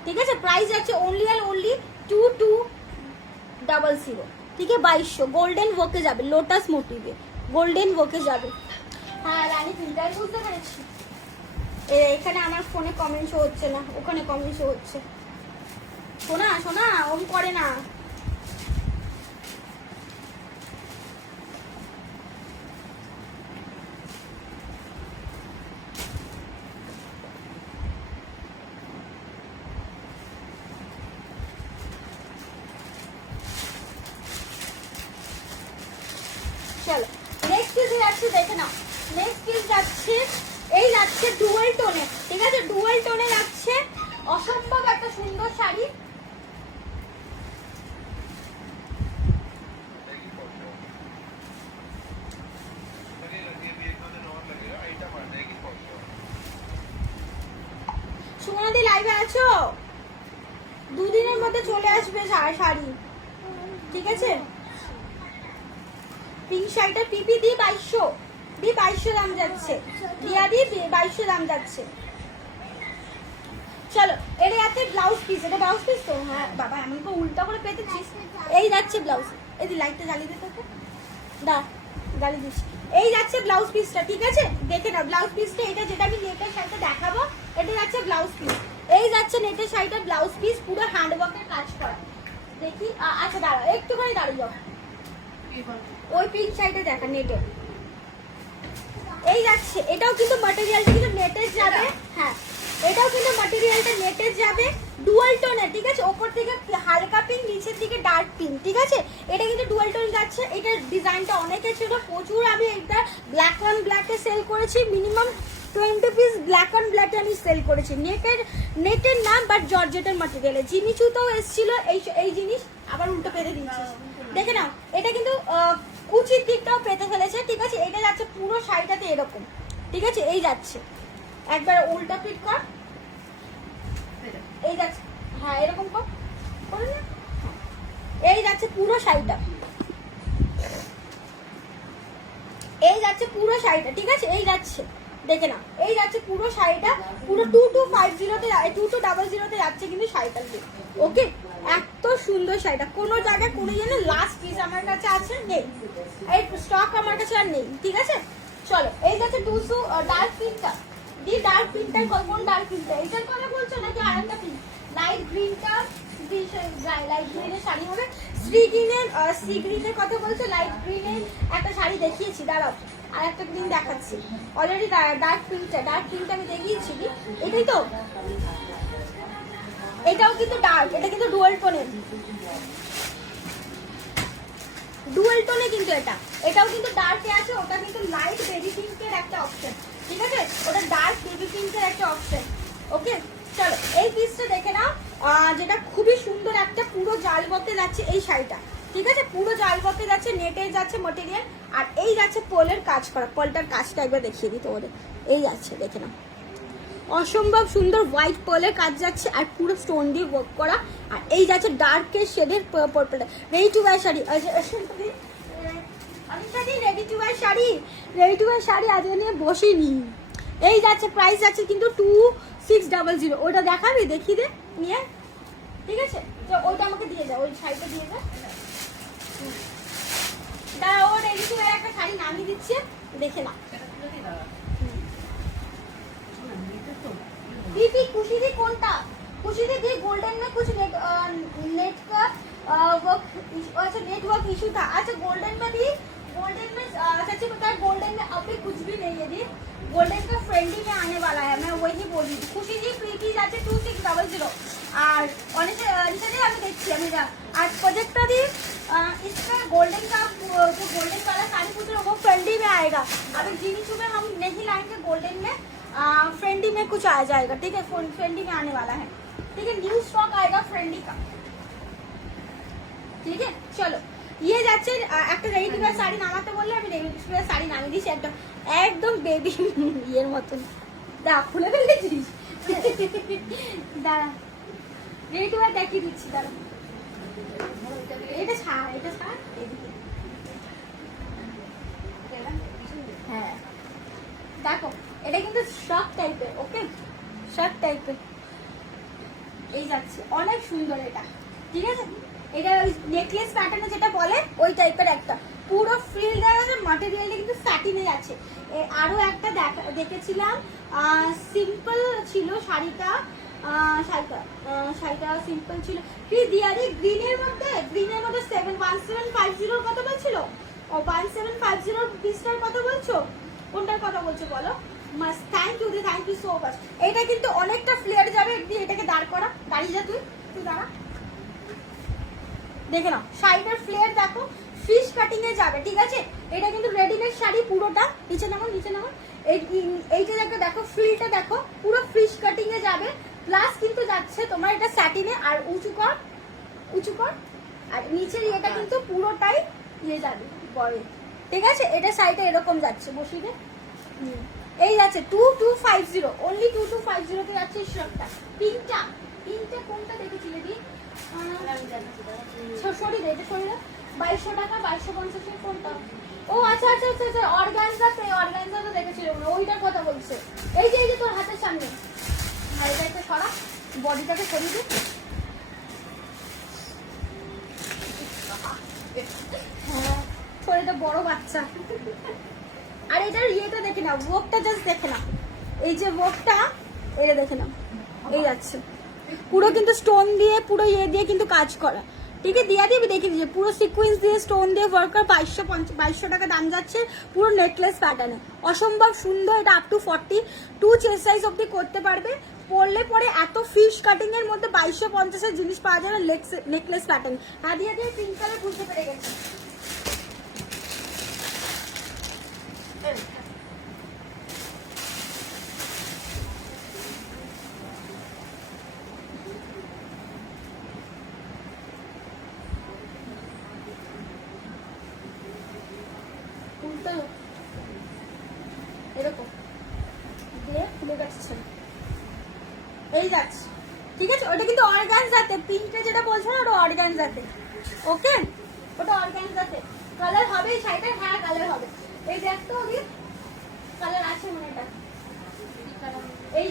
ঠিক আছে, প্রাইস যাচ্ছে ওনলি আর ওনলি 2200। ঠিক আছে, 2200 গোল্ডেন ওয়ার্কে যাবে, লোটাস মোটিভে গোল্ডেন ওয়ার্কে যাবে। হ্যাঁ রানী প্রিন্টার বুঝতে পেরেছি। এখানে আমার ফোনে কমেন্ট শো হচ্ছে না, ওখানে কমেন্ট শো হচ্ছে। শোনা শোনা ওম করে না। চলো নেক্সট পিস যাচ্ছে, দেখে নাও। নেক্সট পিস যাচ্ছে, এই যাচ্ছে ডুয়াল টোনে। ঠিক আছে, ডুয়াল টোনে যাচ্ছে, অসম্ভব একটা সুন্দর শাড়ি। সুমনাদি লাইভে আছো? দুদিনের মধ্যে চলে আসবে শাড়ি। ঠিক আছে, পিঙ্ক শাড়িটা পিপি দি 2200 দাম যাচ্ছে। দিয়া দি 2200 দাম যাচ্ছে। চলো এটা যাচ্ছে ব্লাউজ পিস। এটা ব্লাউজ পিস তো? হ্যাঁ বাবা, এমন তো উল্টা করে পেতেছিস। এই যাচ্ছে ব্লাউজ, এই লাইটটা জ্বালিয়ে দে তোকে, দা জ্বালিয়ে দিচ্ছি। এই যাচ্ছে ব্লাউজ পিসটা। ঠিক আছে, দেখে নাও ব্লাউজ পিসটা। এটা যেটা আমি নেটের শাড়িটা দেখাবো, এটা যাচ্ছে ব্লাউজ পিস। এই যাচ্ছে নেটের শাড়িটা ব্লাউজ পিস, পুরো হ্যান্ডওয়ার্কের কাজ করা। দেখি, আচ্ছা দাঁড়াও একটুখানি দাঁড়িয়ে যাও। ওই পিঙ্ক শাড়িটা দেখা নেটের। এই যাচ্ছে, এটাও কিন্তু ম্যাটেরিয়ালটা কিন্তু নেটের যাবে। হ্যাঁ, এটাও কিন্তু ম্যাটেরিয়ালটা নেটের যাবে, ডুয়াল টোনে। ঠিক আছে, ওপর থেকে হালকা পিঙ্ক, নিচের দিকে ডার্ক পিঙ্ক। ঠিক আছে, এটা কিন্তু ডুয়াল টোন যাচ্ছে। এটার ডিজাইনটা অনেকে ছিল, প্রচুর। আমি এটা ব্ল্যাক অন ব্ল্যাকে সেল করেছি, মিনিমাম 20 পিস ব্ল্যাক অন ব্ল্যাকে আমি সেল করেছি। নেটের নাম বাট জর্জেটের ম্যাটেরিয়ালে। জিমিচুতেও এসেছিল এই জিনিস, আবার উল্টো পেতে দিচ্ছিস। দেখে নাও, এটা কিন্তু কুচির দিকটাও পেতে ফেলেছে। ঠিক আছে, এটা যাচ্ছে পুরো শাড়িটাতে এরকম। ঠিক আছে, এই যাচ্ছে, একবার উল্টা পিট কর, এই যাচ্ছে। হ্যাঁ এরকম কর, করে না। এই যাচ্ছে পুরো শাড়িটা, এই যাচ্ছে পুরো শাড়িটা। ঠিক আছে, এই যাচ্ছে, দেখে না, এই যাচ্ছে পুরো শাড়িটা, পুরো 2250-তে 2200-তে যাচ্ছে কিন্তু শাড়িটা। ওকে, এত সুন্দর শাড়িটা। কোনো জায়গায় কোনো জন্য লাস্ট পিস আমার কাছে আছে, নেই, এই স্টক আমার কাছে আর নেই। ঠিক আছে, চলো এই যাচ্ছে 200 ডার্ক পিঙ্কটা। দি ডার্ক পিঙ্কটা কোন ডার্ক পিঙ্কটা? এইটার কথা বলছো নাকি আরেকটা পিঙ্ক? লাইট গ্রিনটা, লাইট গ্রিনের শাড়ি হবে। সি গ্রিনের কথা বলছো? লাইট গ্রিনের একটা শাড়ি দেখিয়েছি, দাঁড়াও আর একটা গ্রিন দেখাচ্ছি। অলরেডি ডার্ক পিঙ্কটা আমি দেখিয়েছি। এটাই তো, এটাও কিন্তু ডার্ক, এটা কিন্তু ডুয়াল টোনের, ডুয়াল টোনে কিন্তু এটাও কিন্তু ডার্কে আছে। ওটা কিন্তু লাইট বেবি পিঙ্কের একটা অপশন। ঠিক আছে, ওটা ডার্ক বেবি পিঙ্কের একটা অপশন। ওকে, চলো এই পিসটা দেখে নাও, যেটা খুবই সুন্দর একটা, পুরো জাল বতে যাচ্ছে এই শাড়িটা। ঠিক আছে, পুরো জাল বতে যাচ্ছে, নেটে যাচ্ছে ম্যাটেরিয়াল, আর এই যাচ্ছে পোলের কাজ করা। পলটার কাজটা একবার দেখিয়ে দিই তোমাদের। এই যাচ্ছে, দেখে নাও, অসম্ভব সুন্দর হোয়াইট পার্লের কাজ যাচ্ছে, আর পুরো স্টোন দিয়ে ওয়ার্ক করা। আর এই যাচ্ছে ডার্কের শেডের purple. Ready to wire sari, ready to wire sari আজকে নিয়ে বসিনি। এই যাচ্ছে, প্রাইস যাচ্ছে কিন্তু 2600। ওটা দেখাবি, দেখিয়ে দে নিয়ে। ঠিক আছে, তো ওইটা আমাকে দিয়ে দাও, ওই শাড়িটা দিয়ে দাও। দাঁড়া, ও রেডি টু ওয়্যার একটা শাড়ি নামিয়ে দিচ্ছে, দেখে না। दीदी खुशी दी कौन था? खुशी दी गोल्डन में कुछ नेट का वर्क, अच्छा नेटवर्क इशू था। अच्छा गोल्डन में भी, गोल्डन में सच्ची बता, गोल्डन में अभी कुछ भी नहीं है दी, गोल्डन का फ्रेंडली में आने वाला है, मैं वही बोल रही थी। खुशी दी प्रीति যাচ্ছে 2600 আর অনেকে আমি দেখছি, আমি আর প্রজেক্টটা দি इसमें गोल्डन का जो गोल्डन वाला साड़ी पूछ रहे हो वो फ्रेंडी में आएगा। अभी जीनी चू में हम नहीं लाएंगे, गोल्डन में फ्रेंडी में कुछ आ जाएगा, ठीक है, फ्रेंडी में आने वाला है, ठीक है, न्यू स्टॉक आएगा फ्रेंडी का, ঠিক আছে। চলো ইয়ে যাচ্ছে একটা রেডি টু ওয়্যার শাড়ি নামাতে বললে আমি রেডি টু ওয়্যার শাড়ি নামিয়ে দিয়েছি, একদম একদম বেবি ইয়ের মতন। দাঁড়া খুলে ফেলেছিস, দাঁড়া রেডি টু ওয়্যার দেখিয়ে দিচ্ছি, দাঁড়া এটা ছাড়, এটা ছাড়, হ্যাঁ দেখো এটা কিন্তু শার্ট টাইপের, ওকে শার্ট টাইপের এই যাচ্ছে, অনেক সুন্দর এটা, ঠিক আছে। এটা ওই নেকলেস প্যাটার্নে যেটা বলে ওই টাইপের একটা পুরো ফ্রিল দেওয়া আছে, ম্যাটেরিয়ালটা কিন্তু স্যাটিনের আছে। আরো একটা দেখেছিলাম সিম্পল ছিল শাড়িটা, শাড়িটা সিম্পল ছিল, কি দিয়ারি গ্রিনের মধ্যে 1750 কত বলছিল, ও 1750 পিসটার কথা বলছো, কোনটার কথা বলছো বলো? Must thank you so much. এটা কিন্তু অনেকটা ফ্লেয়ার যাবে, একদিন এটাকে দাঁড় করা, দাঁড়িয়ে যা তুই দাঁড়া, দেখে নাও শাড়িটার ফ্লেয়ার দেখো, ফিশ কাটিং এ যাবে, ঠিক আছে। এটা কিন্তু রেডিমেড শাড়ি পুরোটা, নিচে নামো এইটা দেখো ফ্রিলটা দেখো, পুরো ফিশ কাটিং এ যাবে, প্লাস কিন্তু যাচ্ছে তোমার এটা স্যাটিনে, আর উঁচু কর আর নিচের ইয়েটা কিন্তু পুরোটাই ইয়ে যাবে বড়, ঠিক আছে। এটা শাড়িটা এরকম যাচ্ছে, বসিয়ে দে, এই যাচ্ছে 2250, অনলি 2250 তে যাচ্ছে এই শার্টটা। পিঙ্কটা কোনটা দেখেছিলে দি? সরি রে, এটা সরি না, 2200 টাকা, 2250 কোনটা? ও আচ্ছা, অর্গানজা তো দেখেছিল, ওইটার কথা বলছে। এই যে তোর হাতের সামনে, এটা একটা সরা, বডিটাকে সরিয়ে দে, হ্যাঁ শরীরটা বড় বাচ্চা। আর এটার ইয়েটা দেখে না, ওয়ার্কটা জাস্ট দেখে না, এই যে ওয়ার্কটা এটা দেখে না, এই যাচ্ছে পুরো কিন্তু স্টোন দিয়ে, পুরো ইয়ে দিয়ে কিন্তু কাজ করা, ঠিক আছে। দিয়া দিয়ে দেখিয়ে দিয়েছে পুরো সিকোয়েন্স দিয়ে, স্টোন দিয়ে ওয়ার্কার, 2200 টাকা দাম যাচ্ছে, পুরো নেকলেস প্যাটার্নে, অসম্ভব সুন্দর। এটা আপ টু 42 চেস্ট সাইজ অব্দি করতে পারবে, পরলে পরে এত ফিশ কাটিং এর মধ্যে 2250 জিনিস পাওয়া যাবে নেকলেস প্যাটার্ন। হ্যাঁ দিয়া দিয়ে পিঙ্ক কালার বুঝতে পেরে গেছে। এরকম দিয়ে খুলে যাচ্ছে, এই যাচ্ছে, ঠিক আছে। ওটা কিন্তু অর্গানজাতে, পিঙ্কটা যেটা বলছো না ওটা অর্গানজাতে, ওকে, ওটা অর্গানজাতে। কালার হবে এই শাড়িটার, হ্যাঁ কালার হবে, এই দেখতো ওই কালার আছে মনে, এটা এই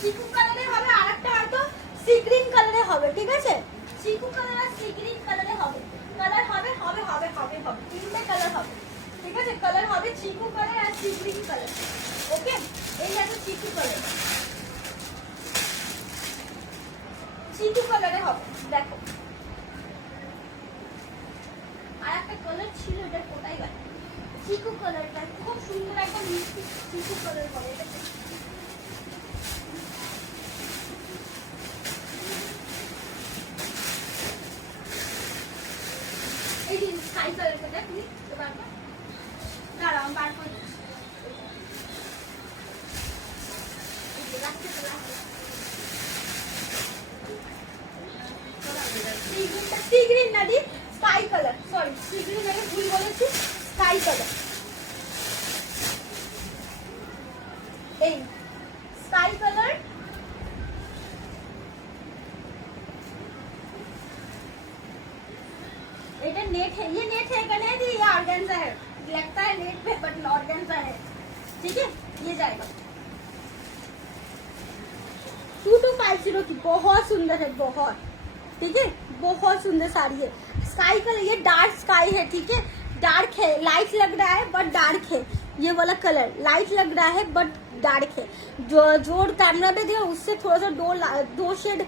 চিকু কালারে হবে, আর একটা হয়তো সি গ্রিন কালারে হবে, ঠিক আছে। চিকু কালার আর সি গ্রিন কালারে হবে, কালার হবে তিনটে কালার হবে, ঠিক আছে। কালার হবে চিকু কালার আর সি গ্রিন কালার, ওকে। এই আছে চিকু কালারে হবে, দেখো। আর একটা কালার ছিল, এটা কোথায় গেল? চিকু কালারটা খুব সুন্দর, একটা মিষ্টি চিকু কালার বলে এটাকে। এই যে স্কাই কালারটা দেখ, তুমি তো বারবার দাঁড়াও, বার করে দিচ্ছি। সি গ্রিন না দি, sky colour, sorry sea green আগে ভুল বলেছি, স্কাই কালার, এই স্কাই কালার। এটা नेट है, ये नेट है क्या? नहीं, ये ऑर्गेन्जा है, लगता है नेट पे बट ऑर्गेन्जा है, ठीक है। ये जाएगा 2250 की, बहुत सुंदर है, बहुत, ठीक है, बहुत सुंदर साड़ी है। स्काई कलर, ये डार्क स्काई है, ठीक है, डार्क है, लाइट लग रहा है बट डार्क है, ये वाला कलर लाइट लग रहा है बट डार्क है, जो कैमरा पे दिया उससे थोड़ा सा दो शेड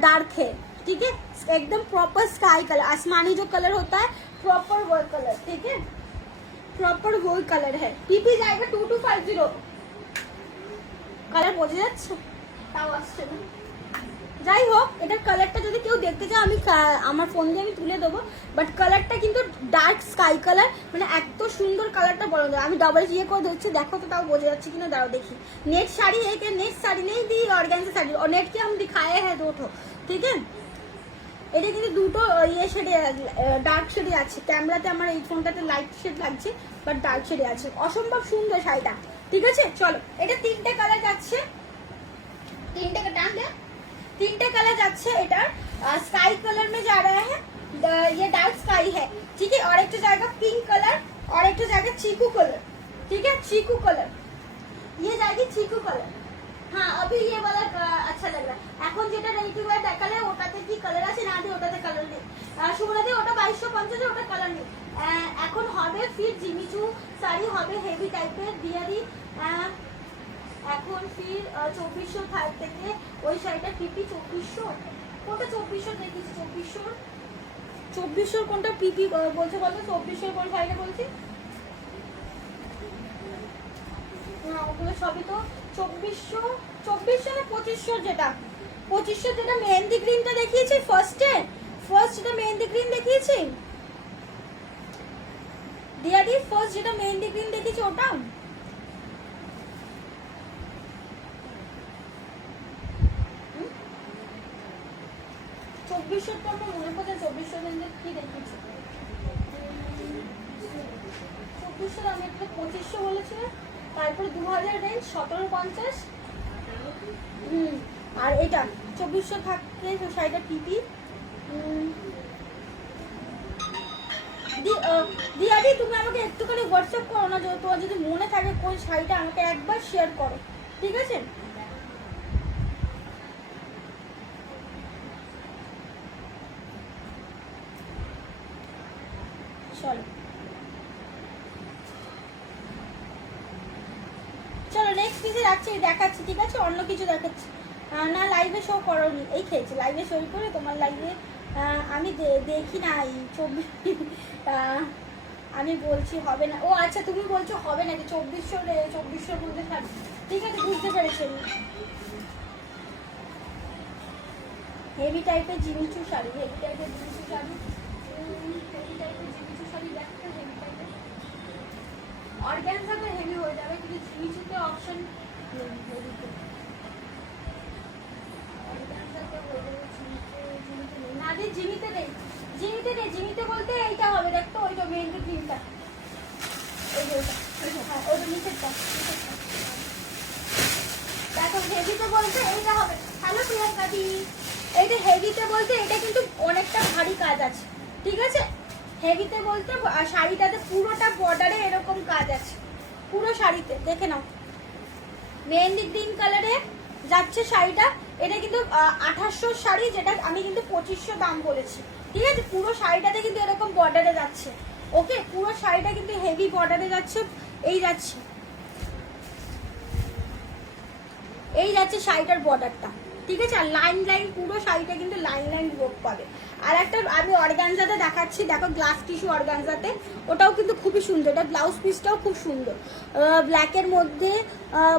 डार्क है, ठीक है। एकदम प्रॉपर स्काई कलर, आसमानी जो कलर होता है प्रॉपर वो कलर, ठीक है, প্রপার গোল্ড কালার है। পিপি জায়গা 2250 কালার বোঝা যাচ্ছে, তাও আসছে না। যাই হোক, এটার কালারটা যদি কেউ দেখতে চায় আমি আমার ফোন দিয়ে আমি তুলে দেবো, বাট কালারটা কিন্তু ডার্ক স্কাই কালার, মানে এত সুন্দর কালারটা বলা যায়। আমি ডাবল ইয়ে করে দেখছি, দেখো তো তাও বোঝা যাচ্ছে কিনা, দাঁড়াও দেখি। नेट साड़ी है क्या? नेट साड़ी नहीं दी, ऑर्गेन्जा साड़ी, और नेट के हम दिखाए हैं दो ठो, ठीक है। এটা কিন্তু দুটো ইয়ে শেডে ডার্ক শেডে আছে, ক্যামেরাতে আমার এই ফোনটাতে লাইট শেড লাগছে বাট ডার্ক শেডে আছে, অসম্ভব সুন্দর শাড়িটা, ঠিক আছে। চলো, এটা তিনটে কালার যাচ্ছে, তিনটে ডান দে, তিনটে कलर যাচ্ছে এটার। स्काई कलर में जा रहा है, ये डार्क स्काई है, ठीक है, और एक जाएगा पिंक कलर और एक जाएगा चीकू कलर, ठीक है, चीकू कलर, ये जाएगी चीकू कलर। हाँ, अभी ये वाला अच्छा लग रहा है। এখন যেটা রেডি ওয়্যার দেখালে ওটাতে কি কালার আছে না, দিয়ে ওটাতে কালার নেই। সুমনাদি ওটা 2250 ওটা কালার নেই। এখন হবে ফির জিমিচু শাড়ি হবে হেভি টাইপের দিয়ারি, এখন ফির 2400 থেকে ওই শাড়িটা পিপি 2400, কোনটা 2400 দেখিয়েছি, 2400 কোনটা পিপি বলছে বলতো, 2400 কোন শাড়িটা বলছি না, ওগুলো সবই তো 2400 না 2500, যেটা 2500 যেটা মেহেন্দি গ্রিনটা দেখিয়েছি ফার্স্ট যেটা মেহেন্দি গ্রিন দেখিয়েছি দিয়াদি, ফার্স্ট যেটা মেহেন্দি গ্রিন দেখিয়েছি ওটা। চব্বিশশো তো আমার মনে পড়ছে, 2400 রেঞ্জের কি দেখিয়েছি, 2400 আমি একটা 2500 বলেছিলাম, তারপরে 2000 রেঞ্জ 1750, আর এটা 2400 থাকলে শাড়িটা পিপি। দিয়াদি তুমি আমাকে একটুখানি হোয়াটসঅ্যাপ করো না, তোমার যদি মনে থাকে কোন শাড়িটা, আমাকে একবার শেয়ার করো, ঠিক আছে। চলো চলো নেক্সট পিসে যাচ্ছি, দেখাচ্ছি, ঠিক আছে, অন্য কিছু দেখাচ্ছি না। লাইভে শো করোনি, এই খেয়েছি লাইভে শো করে, তোমার লাইভে আমি দেখি না এই 24, আমি বলছি হবে না। ও আচ্ছা, তুমি বলছো হবে নাকি 2400 মধ্যে থাকবে, ঠিক আছে, বুঝতে পেরেছি। হেভি টাইপের জিমিচু শাড়ি, হেভি টাইপের জিমিচু শাড়ি, হেভি টাইপের জিমিচু শাড়ি দেখতে, হেভি টাইপের অর্গানজা হেভি হয়ে যাবে, কিন্তু জিমিচুতে অপশন হেভিতে, অর্গানজাতে হয়ে যাবে, না রে জিমিতে নেই, জিমিতে বলতে এইটা হবে, দেখতো ওইটা মেহেন্দি গ্রিনটা, এই যে ওইটা, হ্যাঁ ওইটা নিচেরটা, দেখো হেভিতে বলতে এইটা হবে। হ্যালো প্রিয়াঙ্কা দি, এইটা হেভিতে বলতে এটা কিন্তু অনেকটা ভারী কাজ আছে, ঠিক আছে। হেভিতে বলতে শাড়িটাতে পুরোটা বর্ডারে এরকম কাজ আছে, পুরো শাড়িতে দেখে নাও, মেহেন্দি গ্রিন কালারে যাচ্ছে শাড়িটা। এটা কিন্তু 2800 শাড়ি, যেটা আমি কিন্তু 2500 দাম বলেছি, ঠিক আছে। পুরো শাড়িটাতে কিন্তু এরকম বর্ডারে যাচ্ছে, ওকে, পুরো শাড়িটা কিন্তু হেভি বর্ডারে যাচ্ছে, এই যাচ্ছে শাড়িটার বর্ডারটা, ঠিক আছে। আর লাইন পুরো শাড়িটা কিন্তু লাইন ওয়ার্ক পাবে। আর একটা আমি অর্গানজাতে দেখাচ্ছি, দেখো গ্লাস টিস্যু অর্গানজাতে, ওটাও কিন্তু খুবই সুন্দর, এটা ব্লাউজ পিসটাও খুব সুন্দর, ব্ল্যাকের মধ্যে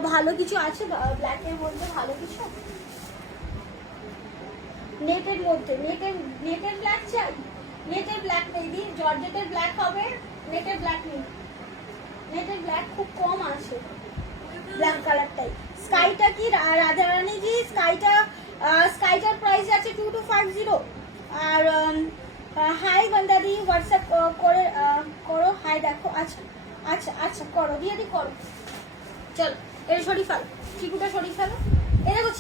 ভালো কিছু আছে, ব্ল্যাকের মধ্যে ভালো কিছু, নেটের মধ্যে, নেটের ব্ল্যাক চাই, নেটের ব্ল্যাক নেই দি, জর্জেটের ব্ল্যাক হবে, নেটের ব্ল্যাক নেই, নেটের ব্ল্যাক খুব কম আছে, ব্ল্যাক কালারটাই। স্কাইটা কি রাধারানী জি, স্কাইটার প্রাইস আছে 2250। আর হাই বন্দাদি হোয়াটসঅ্যাপ করে করো, হাই দেখো, আচ্ছা করো, দিয়ে করো, चलो ये सॉरी फल चीकू का सॉरी फल। ये देखो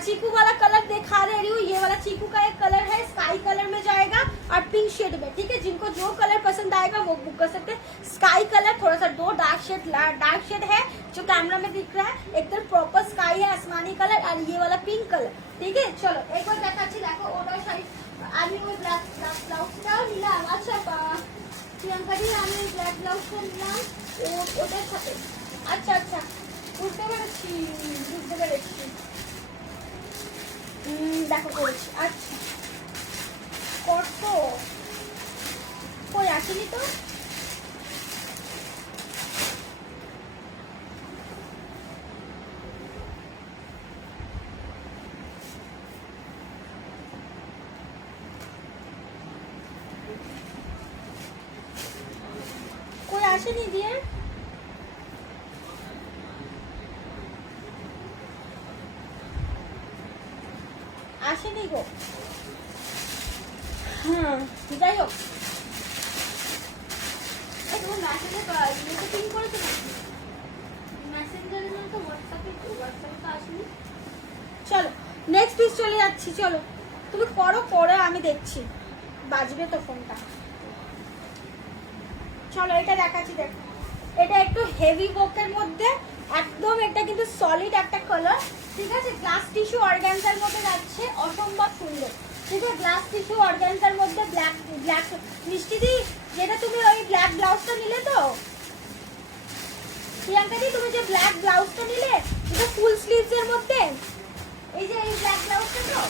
चीकू वाला कलर दिखा रही हूँ, ये वाला चीकू का एक कलर है, स्काई कलर में जाएगा और पिंक शेड में, ठीक है। जिनको जो कलर पसंद आएगा वो बुक कर सकते हैं। स्काई कलर थोड़ा सा दो डार्क शेड है जो कैमरा में दिख रहा है, एकदम प्रॉपर स्काई है, आसमानी कलर, और ये वाला पिंक कलर, ठीक है। चलो एक बार देखा देखो ओटा शाड़ी আমি ওই ব্লাউজটাও নিলাম। আচ্ছা প্রিয়াঙ্কা দি আমি ব্ল্যাক ব্লাউজটা নিলাম ওটার সাথে। আচ্ছা আচ্ছা বুঝতে পেরেছি বুঝতে পেরেছি। দেখো করেছি। আচ্ছা কত কই আসেনি তো। কই আসেনি দিয়ে আসেনি গো। হ্যাঁ যাই হোক চলো নেক্সট পিস চলে যাচ্ছি। চলো তুমি করো করে আমি দেখছি বাজবে তো ফোনটা। চলো এটা দেখাচ্ছি দেখো। এটা একটু হেভি ওয়ার্কের মধ্যে একদম, এটা কিন্তু সলিড একটা কালার, ঠিক আছে। গ্লাস টিস্যু অর্গানজার মধ্যে যাচ্ছে, অসম্ভব সুন্দর, ঠিক আছে। গ্লাস টিস্যু অর্গানজার মধ্যে ব্ল্যাক ব্ল্যাক মিষ্টি দি যেটা তুমি ওই ব্ল্যাক ব্লাউজটা নিলে তো প্রিয়াঙ্কা দি, তুমি যে ব্ল্যাক ব্লাউজটা নিলে এটা ফুল স্লিভস এর মধ্যে, এই যে এই ব্ল্যাক ব্লাউজটা তো,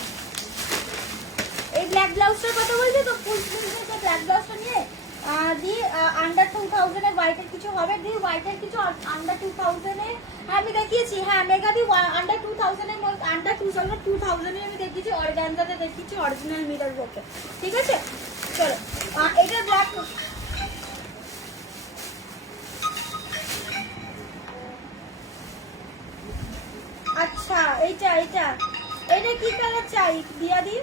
এই ব্ল্যাক ব্লাউজটার কথা বলছি তো, ফুল স্লিভস এর ব্ল্যাক ব্লাউজটা নিয়ে দি আন্ডার 2000 এর হোয়াইটের কিছু হবে, দি হোয়াইটের কিছু আন্ডার 2000 এর আমি দেখিয়েছি। হ্যাঁ মেগা দি আন্ডার 2000 এর আন্ডার 2000 এর আমি দেখিয়েছি, অর্গানজাতে দেখিয়েছি অরিজিনাল মিরর ওকে, ঠিক আছে। চলো এটা ব্ল্যাক, আচ্ছা এইটা এইটা এটা কি কালার চাই দিয়া দি?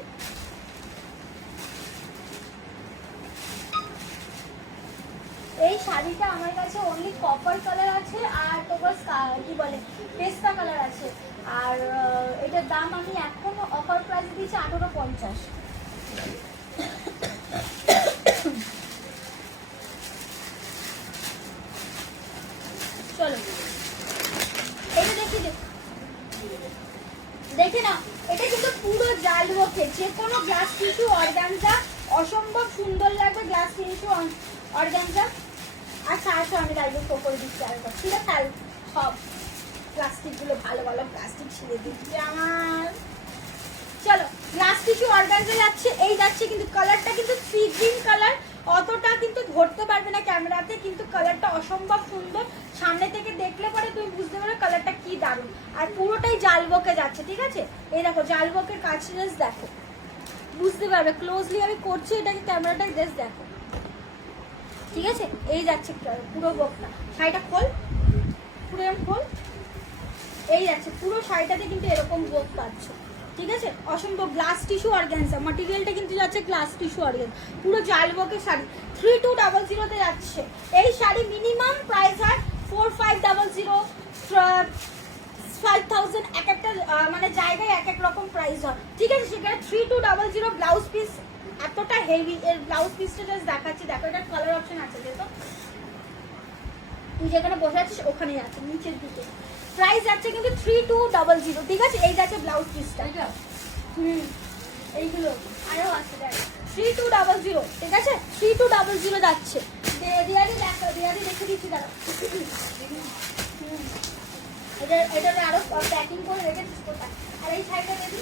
এই শাড়িটা আমার কাছে অনলি কপার কালার আছে আর তোমার কি বলে পেস্তা কালার আছে, আর এটার দাম আমি এখন অফার প্রাইস দিয়েছি 1850। চলো এটা দেখে না, এটা কিন্তু পুরো জাল ওকে, যে কোনো গ্লাস টিস্যু অর্গানজা অসম্ভব সুন্দর লাগবে, গ্লাস টিস্যু অর্গানজা। আচ্ছা আসো আমি লাইভে শো করে দিচ্ছি আরেকবার, ঠিক আছে। আর সব প্লাস্টিকগুলো ভালো ভালো প্লাস্টিক ছিঁড়ে দিচ্ছি আমার। চলো গ্লাস টিস্যু অর্গানজা যাচ্ছে, এই যাচ্ছে কিন্তু কালারটা কিন্তু সি গ্রিন কালার, অতটা কিন্তু ধরতে পারবে না ক্যামেরাতে, কিন্তু কালারটা অসম্ভব সুন্দর, সামনে থেকে দেখলে পরে তুমি বুঝতে পারবে কালারটা কি দারুণ। আর পুরোটাই জালবকে যাচ্ছে, ঠিক আছে। এই দেখো জালবকের কাছের দেখো, বুঝতে পারবে, ক্লোজলি আমি করছি এটাকে ক্যামেরাটাই ড্রেস দেখো, ঠিক আছে। এই যাচ্ছে পুরো বকটা, শাড়িটা খোল পুরো এরকম খোল, এই যাচ্ছে পুরো শাড়িটাতে কিন্তু এরকম বক পাচ্ছ, ঠিক আছে। অসম্ভব গ্লাস টিস্যু অর্গানজা, ম্যাটেরিয়ালটা কিন্তু যাচ্ছে গ্লাস টিস্যু অর্গানজা, পুরো জালবকের শাড়ি 3200 তে যাচ্ছে। এই শাড়ি মিনিমাম প্রাইস হয় 4500 5000, এক একটা মানে জায়গায় এক এক রকম প্রাইস হয়, ঠিক আছে। সেখানে 3200 ব্লাউজ পিস এতটা হেভি, এর ব্লাউজ পিসটা জাস্ট দেখাচ্ছি, দেখো এটা কালার অপশন আছে, দেখো তুই যেখানে বসে আছিস ওখানেই আছে নিচের দিকে। প্রাইস যাচ্ছে কিন্তু 3200, ঠিক আছে। এই যাচ্ছে ব্লাউজ পিসটা, এইগুলো আরও আছে দেখ 3200, ঠিক আছে। 3200 যাচ্ছে। দিয়াদি দেখো, দিয়াদি দেখে দিচ্ছি দাঁড়া, এটা আরো প্যাকিং করে রেখেছিস কোথায়। আর এই শাড়িটা দেখি,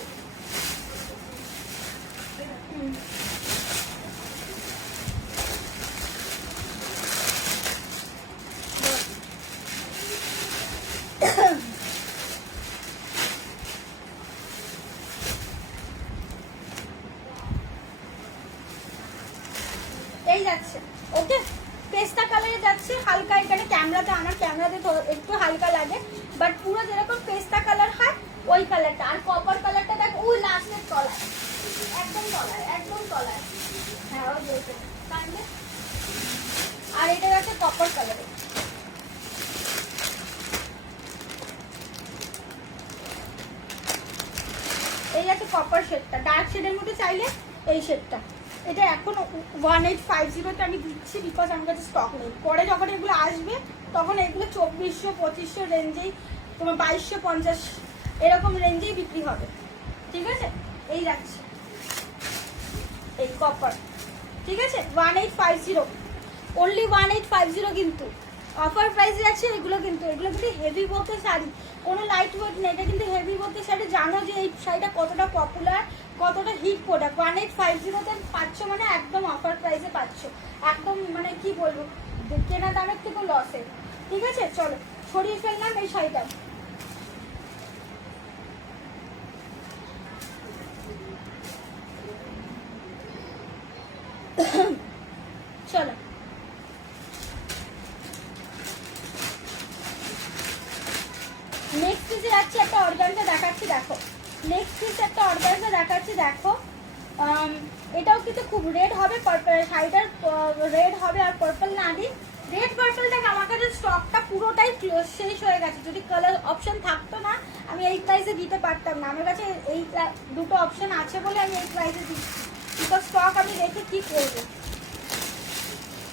এই যাচ্ছে ওকে, পেস্তা কালারে যাচ্ছে হালকা, এখানে ক্যামেরাতে আমার ক্যামেরাতে একটু হালকা লাগে, বাট পুরো যেরকম পেস্তা কালার হয় ওই কালারটা। আর কপার কালারটা দেখ ওই লাস্টের তলায়, একদম তলায়, একদম তলায়, হ্যাঁ ওই বলতে। আর এটা যাচ্ছে কপার কালারে, এই যাচ্ছে কপার শেডটা, ডার্ক শেডের মধ্যে চাইলে এই শেডটা। এটা এখন 1850-তে আমি দিচ্ছি, বিকজ আমার কাছে স্টক নেই। পরে যখন এগুলো আসবে তখন এগুলো 2400-2500 রেঞ্জেই, তোমার 2250 এরকম রেঞ্জেই বিক্রি হবে, ঠিক আছে। এই যাচ্ছে এই কপার, ঠিক আছে 1850। অনলি 1850 কিন্তু অফার প্রাইসে আছে এগুলো কিন্তু হেভি ওয়ার্কের শাড়ি, কোনো লাইট ওয়েট নেই, এটা কিন্তু হেভি ওয়ার্কের শাড়ি। জানো যে এই শাড়িটা কতটা পপুলার, কতটা হিট প্রোডাক্ট। 1850তে পাচ্ছ মানে একদম অফার প্রাইসে পাচ্ছ, একদম মানে কি বলবো, কেনা দামের থেকে লসে। ঠিক আছে, চলো সরিয়ে ফেললাম এই শাড়িটা। চলো নেক্সট পিসে যাচ্ছি, একটা অর্গানজা দেখাচ্ছি দেখো। নেক্সট পিস একটা অর্গানজা দেখাচ্ছি দেখো। এটাও কিন্তু খুব রেড হবে, শাড়িটার রেড হবে আর পার্পল না দিই। রেড পার্পলটাকে আমার কাছে স্টকটা পুরোটাই শেষ হয়ে গেছে। যদি কালার অপশন থাকতো না আমি এই প্রাইসে দিতে পারতাম না। আমার কাছে এই দুটো অপশন আছে বলে আমি এই প্রাইসে দিচ্ছি, বিকজ স্টক আমি রেখে কি করবো।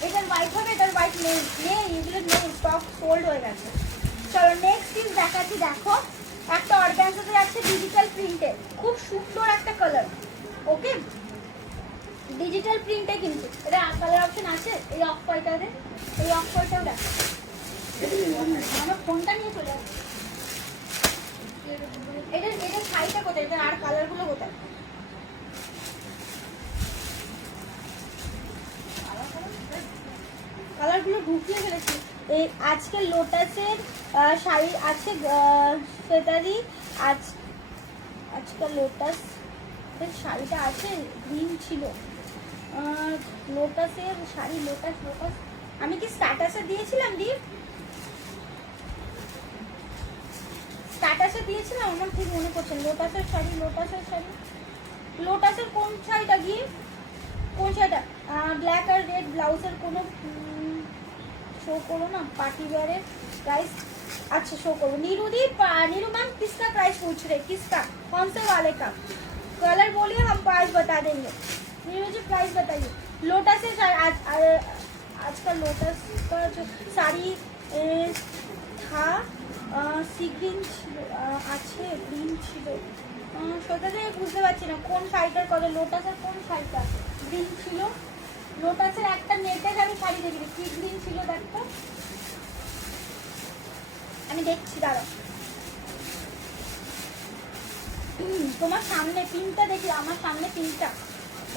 এটার হোয়াইট হবে, এটার হোয়াইট নেই, এগুলো নেই, স্টক সোল্ড হয়ে গেছে। চলো নেক্সট পিস দেখাচ্ছি দেখো। একটা অর্গানজাতে যাচ্ছে ডিজিটাল প্রিন্টের, খুব সুন্দর একটা কালার। ওকে, ডিজিটাল প্রিন্টে কিন্তু এটা কালার অপশন আছে। এই অফ হোয়াইটারে, এই অফ হোয়াইটাও দেখো। আমার ফোনটা নিয়ে চলে আসছে। এটা শাড়িটা কোথায়, এটা আর কালারগুলো কোথায়? কালারগুলো ঢুকিয়ে ফেলেছি। এই আজকে লোটাসের শাড়ি আছে, সেটারই আজকে লোটাস শাড়িটা আছে, গ্রিন ছিল। লোটাসের শাড়ি, লোটাস আমি কি স্ট্যাটাসে দিয়েছিলাম? স্ট্যাটাসে দিয়েছিলাম, আমার ঠিক মনে পড়ছে। লোটাসের শাড়ি, লোটাসের কোন শাড়িটা গিয়ে, কোন শাড়িটা? ব্ল্যাক আর রেড ব্লাউজের কোনো शो करो ना, पार्टी वेयर प्राइस। अच्छा शो करो। नीरू मैम किसका प्राइस पूछ रहे, किसका, कौन से वाले का? कलर बोलिए, हम प्राइस बता देंगे। नीरू जी प्राइस बताइए। लोटस से आज का लोटस का जो साड़ी था सी ग्रीन আছে, গ্রিন ছিল। সেটা থেকে বুঝতে পারছি না কোন শাড়িটার কথা। লোটাসের কোন শাড়িটা গ্রিন ছিল? লোটাসের একটা নেটের আমি শাড়ি দেখি, কি গ্রিন ছিল দেখো, আমি দেখছি দাঁড়াও। তোমার সামনে পিনটা দেখি, আমার সামনে পিনটা,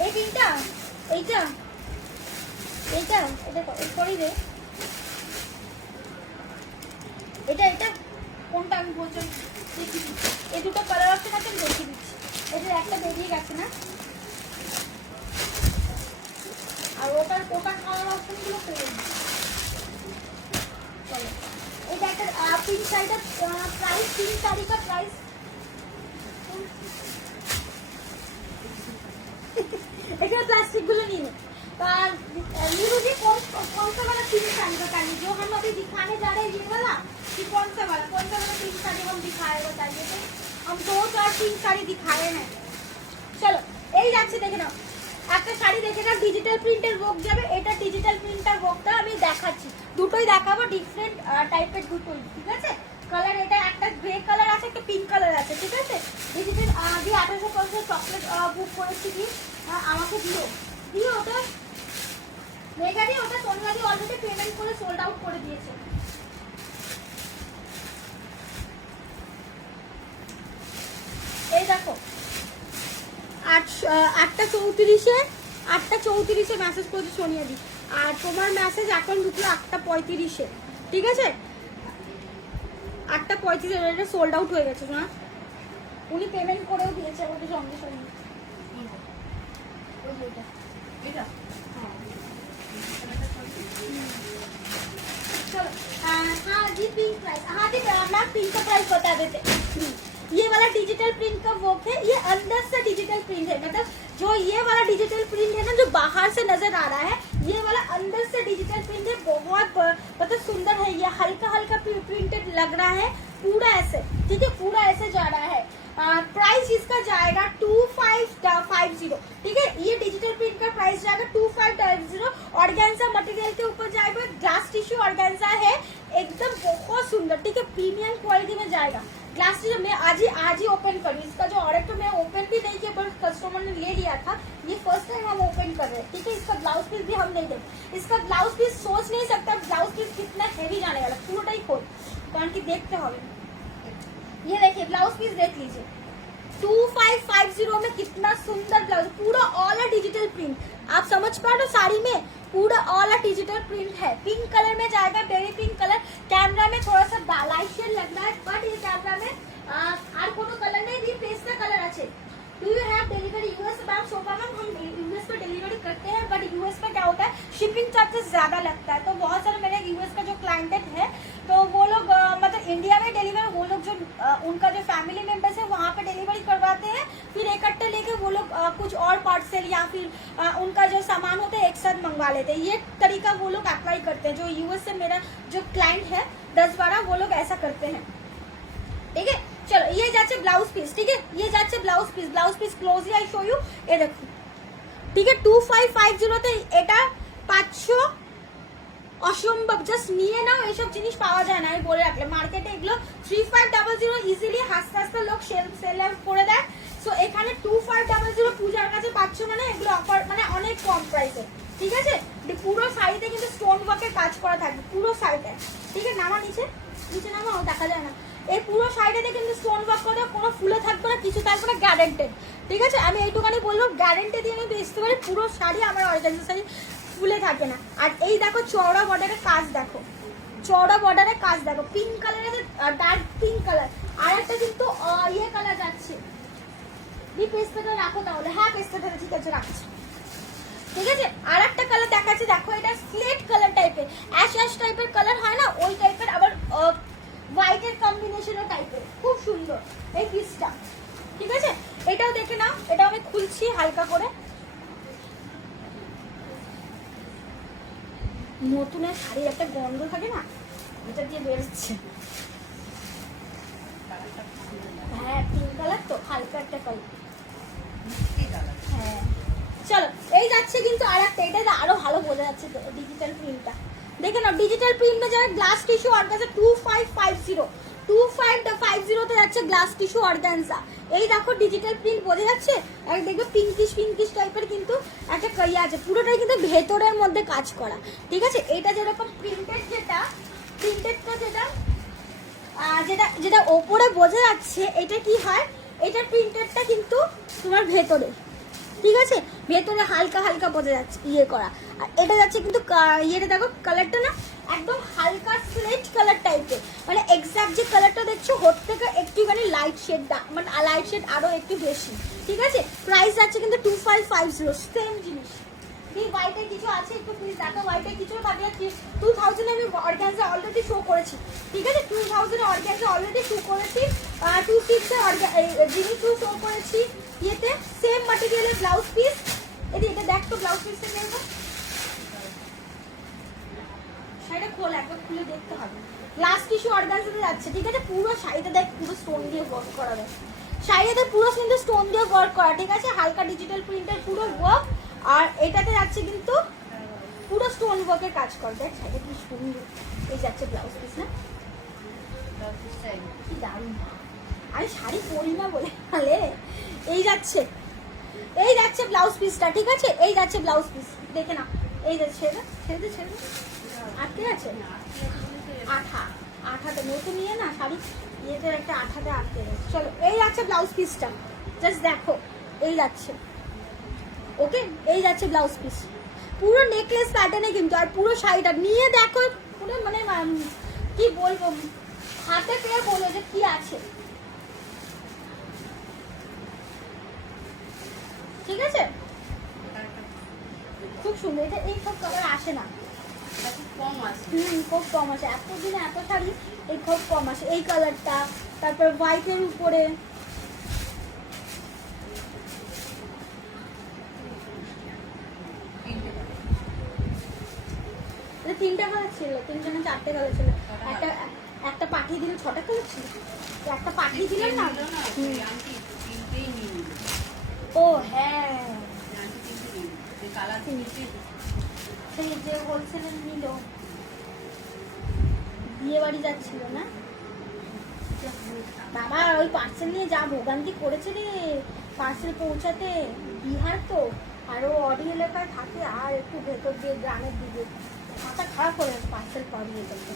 এই পিনটা, এইটা এটা করি রে, এটা কোনটা আমি বলছি দেখি। এই দুটো কালার অপশন আছে, আমি দেখিয়ে দিচ্ছি। এটার একটা বেরিয়ে গেছে না, আর ওটার কালার অপশনগুলো পেয়ে চলো। এটা একটা পিঙ্ক শাড়িটার প্রাইস, পিঙ্ক শাড়িটা প্রাইস এটা प्लास्टिक निए नीरू जी कौन सा वाला पिंक साड़ी बताइए जो हम अभी दिखाने जा रहे हैं, ये वाला कि कौन सा वाला पिंक साड़ी हम दिखाए बताइए। तो हम 2-4 पिंक साड़ी दिखाए हैं। चलो এই যাচ্ছে দেখে নাও, একটা শাড়ি দেখে নাও, ডিজিটাল প্রিন্টের ওয়ার্ক যাবে। এটা ডিজিটাল প্রিন্টার ওয়ার্কটা আমি দেখাচ্ছি, দুটোই দেখাবো, ডিফারেন্ট টাইপের দুটোই। ঠিক আছে, কালার এটা একটা গ্রে কালার আছে, একটা পিঙ্ক কালার আছে। ঠিক আছে, ডিজিটাল দিয়ে 1850 চকলেট বুক করেছি, কি আমাকে দিও ওটা মেগাদি, ওটা সোনগাদি অলরেডি পেমেন্ট করে সোল্ড আউট করে দিয়েছে। এই দেখো 8:34 মেসেজ করেছি সোনিয়াদি, আর তোমার মেসেজ এখন ঢুকলো 8:35। ঠিক আছে, 8:35 এটা সোল্ড আউট হয়ে গেছে না, উনি পেমেন্ট করেও দিয়েছে আমাদের সঙ্গে সঙ্গে। हाँ जी पिंक प्राइस, हाँ जी मैम पिंक का प्राइस बता देते। ये वाला डिजिटल प्रिंट का वर्क है, ये अंदर से डिजिटल प्रिंट है, मतलब जो ये वाला डिजिटल प्रिंट है ना, जो बाहर से नजर आ रहा है, ये वाला अंदर से डिजिटल प्रिंट है। बहुत मतलब सुंदर है, ये हल्का हल्का प्रिंटेड लग रहा है पूरा ऐसे। ठीक है, पूरा ऐसे जा रहा है। प्राइस इसका जाएगा 2550। ठीक है, ये डिजिटल प्रिंट का प्राइस जाएगा 2550। ऑर्गेन्जा मटेरियल के ऊपर जाएगा, ग्लास टिश्यू ऑर्गेन्जा है, एकदम बहुत सुंदर। ठीक है, प्रीमियम क्वालिटी में जाएगा। ग्लास टिश्यू मैं आज ही ओपन करूँ, इसका जो ऑर्डर तो मैं ओपन भी नहीं किया, पर कस्टमर ने ले लिया था, ये फर्स्ट टाइम हम ओपन कर रहे हैं। ठीक है, इसका ब्लाउज पीस भी हम नहीं देंगे, इसका ब्लाउज पीस कारण कि देखते হবে। ये देखिए ब्लाउज पीस देख लीजिए 2550 में कितना सुंदर ब्लाउज, पूरा ऑल डिजिटल प्रिंट। आप समझ पा रहे हो साड़ी में पूरा ऑल डिजिटल प्रिंट है। पिंक कलर में जाएगा, बेबी पिंक कलर। कैमरा में थोड़ा सा लाइट शेड लग रहा है, बट ये कैमरा में আর কোনো कलर नहीं, भी पेस्टल कलर আছে। Do you have delivery US? Ma'am Shobha ma'am हम यूएस पर डिलीवरी करते हैं, बट यूएस में क्या होता है शिपिंग चार्जेस ज्यादा लगता है। तो बहुत सारे मेरे यूएस का जो क्लाइंट है तो वो लोग मतलब इंडिया में डिलीवरी, वो लोग जो उनका जो फैमिली मेंबर्स है वहाँ पे डिलीवरी करवाते हैं, फिर इकट्ठे लेके वो लोग कुछ और पार्सल या फिर उनका जो सामान होता है एक साथ मंगवा लेते हैं। ये तरीका वो लोग अप्लाई करते हैं। जो यूएस से मेरा जो क्लाइंट है 10-12 वो लोग ऐसा करते हैं। ठीक है চলো ये যাচ্ছে ব্লাউজ পিস। ঠিক আছে ये যাচ্ছে blouse piece closely I show you. এ দেখো ঠিক আছে 2550 তে এটা 500 অসম্ভব। জাস্ট নিয়ে নাও, এইসব জিনিস পাওয়া যায় না। আমি বলে রাখলাম মার্কেটে এগুলো 3500 ইজিলি হাসতে হাসতে লোক সেল আউট করে দেয়। সো এখানে 2500 পূজার কাছে পাচ্ছ মানে এগুলো অফার মানে অনেক কম প্রাইসে। ঠিক আছে পুরো শাড়িতে কিন্তু স্টোন ওয়ার্কের কাজ করা থাকবে পুরো শাড়িতে। ঠিক আছে নামা নিচে নামা, দেখা যায় না। এই পুরো শাড়িটাতে কিন্তু স্টোন ওয়ার্ক করা, কোনো ফুলে থাকবে না, কিছু থাকবে না, গ্যারান্টেড। ঠিক আছে আমি এইটুখানি বলবো, গ্যারান্টি দিয়ে আমি বেচতে পারি পুরো শাড়ি আমার অর্গানজা শাড়ি ফুলে থাকে না। আর এই দেখো চওড়া বর্ডারের কাজ দেখো, চওড়া বর্ডারের কাজ দেখো, পিঙ্ক কালারের ডার্ক পিঙ্ক কালার। আর একটা কিন্তু ইয়ে কালার যাচ্ছে। পেস্টটা রাখো তাহলে। হ্যাঁ পেস্টটা ঠিক আছে রাখছি। ঠিক আছে আর একটা কালার দেখাচ্ছি দেখো, এটা স্লেট কালার টাইপের, অ্যাশ টাইপের কালার হয় না ওই টাইপের, আবার হোয়াইটের কম্বিনেশনের টাইপের, খুব সুন্দর এই পিসটা। ঠিক আছে এটাও দেখে নাও, এটা আমি খুলছি হালকা করে। নতুনের শাড়ির একটা গন্ধ থাকে না, এটা দিয়ে বেরোচ্ছে। হ্যাঁ পিঙ্ক কালার তো, হালকা একটা কালার। হ্যাঁ চলো এই যাচ্ছে কিন্তু আর একটা, এটা আরো ভালো বোঝা যাচ্ছে ডিজিটাল প্রিন্টটা। দেখে নাও ডিজিটাল প্রিন্ট में যারা গ্লাস টিস্যু অর্গানজা 2550 তে যাচ্ছে গ্লাস টিস্যু অর্গানজা। এই দেখো ডিজিটাল প্রিন্ট বোঝা যাচ্ছে, আর দেখবে পিঙ্কিশ টাইপের কিন্তু একটা কইয়া আছে, পুরোটাই কিন্তু ভেতরের মধ্যে কাজ করা। ঠিক আছে এটা যেরকম প্রিন্টেড যেটা ওপরে বোঝা যাচ্ছে, এটা কি হয় এটা প্রিন্টেডটা কিন্তু তোমার ভেতরে। ঠিক আছে ভেতরে হালকা হালকা বোঝা যাচ্ছে ইয়ে করা। আর এটা যাচ্ছে কিন্তু ইয়েটা দেখো কালারটা না একদম হালকা স্লেট কালার টাইপের, মানে এক্সাক্ট যে কালারটা দেখছো ওর থেকে একটুখানি লাইট শেডটা, মানে লাইট শেড আরো একটু বেশি। ঠিক আছে প্রাইস যাচ্ছে কিন্তু 2550 সেম জিনিস। হোয়াইটের কিছু আছে একটু প্লিজ দেখো, হোয়াইটের কিছু থাকলে 2000 আমি অর্গানজা অলরেডি শো করেছি। ঠিক আছে 2000 অর্গানজা অলরেডি শো করেছি, 26 জিনিস শো করেছি। ইয়েতে সেম ম্যাটেরিয়ালের ব্লাউজ পিস, এটা দেখ তো ব্লাউজ পিসটা দেখো, শাড়িটা খোল একবার খুলে দেখতে হবে। গ্লাস টিস্যু অর্গানজাতে যাচ্ছে। ঠিক আছে পুরো শাড়িটা দেখ পুরো স্টোন দিয়ে ওয়ার্ক করা যায়, শাড়িতে পুরো কিন্তু স্টোন দিয়ে ওয়ার্ক করা। ঠিক আছে হালকা ডিজিটাল প্রিন্টের পুরো ওয়ার্ক। আর এটাতে যাচ্ছে কিন্তু পুরো স্টোন ওয়ার্কের কাজ করে। দেখ শাড়িটা কি সুন্দর। এই যাচ্ছে ব্লাউজ পিস না, কি দারুণ। আরে শাড়ি পরি না বলে এই যাচ্ছে ব্লাউজ পিসটা। ঠিক আছে এই যাচ্ছে ব্লাউজ পিস, দেখে না এই যাচ্ছে ছেড়ে আটকে আছে আঠাতে নতুন নিয়ে না শাড়ি ইয়েতে একটা আঠাতে আটকে গেছে। চলো এই যাচ্ছে ব্লাউজ পিসটা, জাস্ট দেখো এই যাচ্ছে। ওকে এই যাচ্ছে ব্লাউজ পিস, পুরো নেকলেস প্যাটার্নে কিন্তু। আর পুরো শাড়িটা নিয়ে দেখো পুরো মানে কি বলবো, হাতে পেয়ে বলো যে কি আছে। ঠিক আছে খুব সুন্দর। এটা এই সব কালার আসে না, খুব কম আসে। এতদিনে এত শাড়ি এই খুব কম আসে। এই কালারটা, তারপর হোয়াইটের উপরে তিনটা কালার ছিল, তিনটা না চারটে কালার ছিল। একটা পাঠিয়ে দিলে 6টা কালার ছিল, একটা পাঠিয়ে দিলেন না। ও হ্যাঁ সেই যে হোলসেলের নিল, বিয়ে বাড়ি যাচ্ছিল না বাবা, ওই পার্সেল নিয়ে যা ভোগান্তি করেছে রে পার্সেল পৌঁছাতে। বিহার তো আরো অডি এলাকায় থাকে, আর একটু ভেতর দিয়ে গ্রামের দিকে মাথা খারাপ করে পার্সেল পাঠিয়ে যেতে।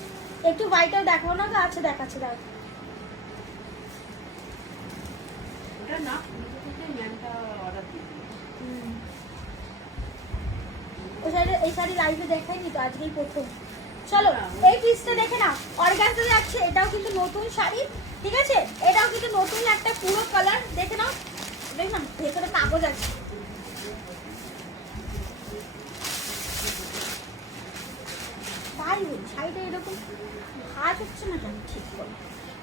একটু হোয়াইটও দেখাবো না? আচ্ছা দেখাচ্ছি, দাঁড়া। এই শাড়ি লাইভে দেখাইনি তো, আজকেই প্রথম। চলো এই পিসটা দেখে নাও, অর্গানজা যাচ্ছে, এটাও কিন্তু নতুন শাড়ি, ঠিক আছে? এটাও কিন্তু নতুন একটা পুরো কালার, দেখে নাও। দেখলাম ভেতরে কাগজ আছে। তাই শাড়িটা এরকম ভাঁজ হচ্ছে না কেন ঠিক করে?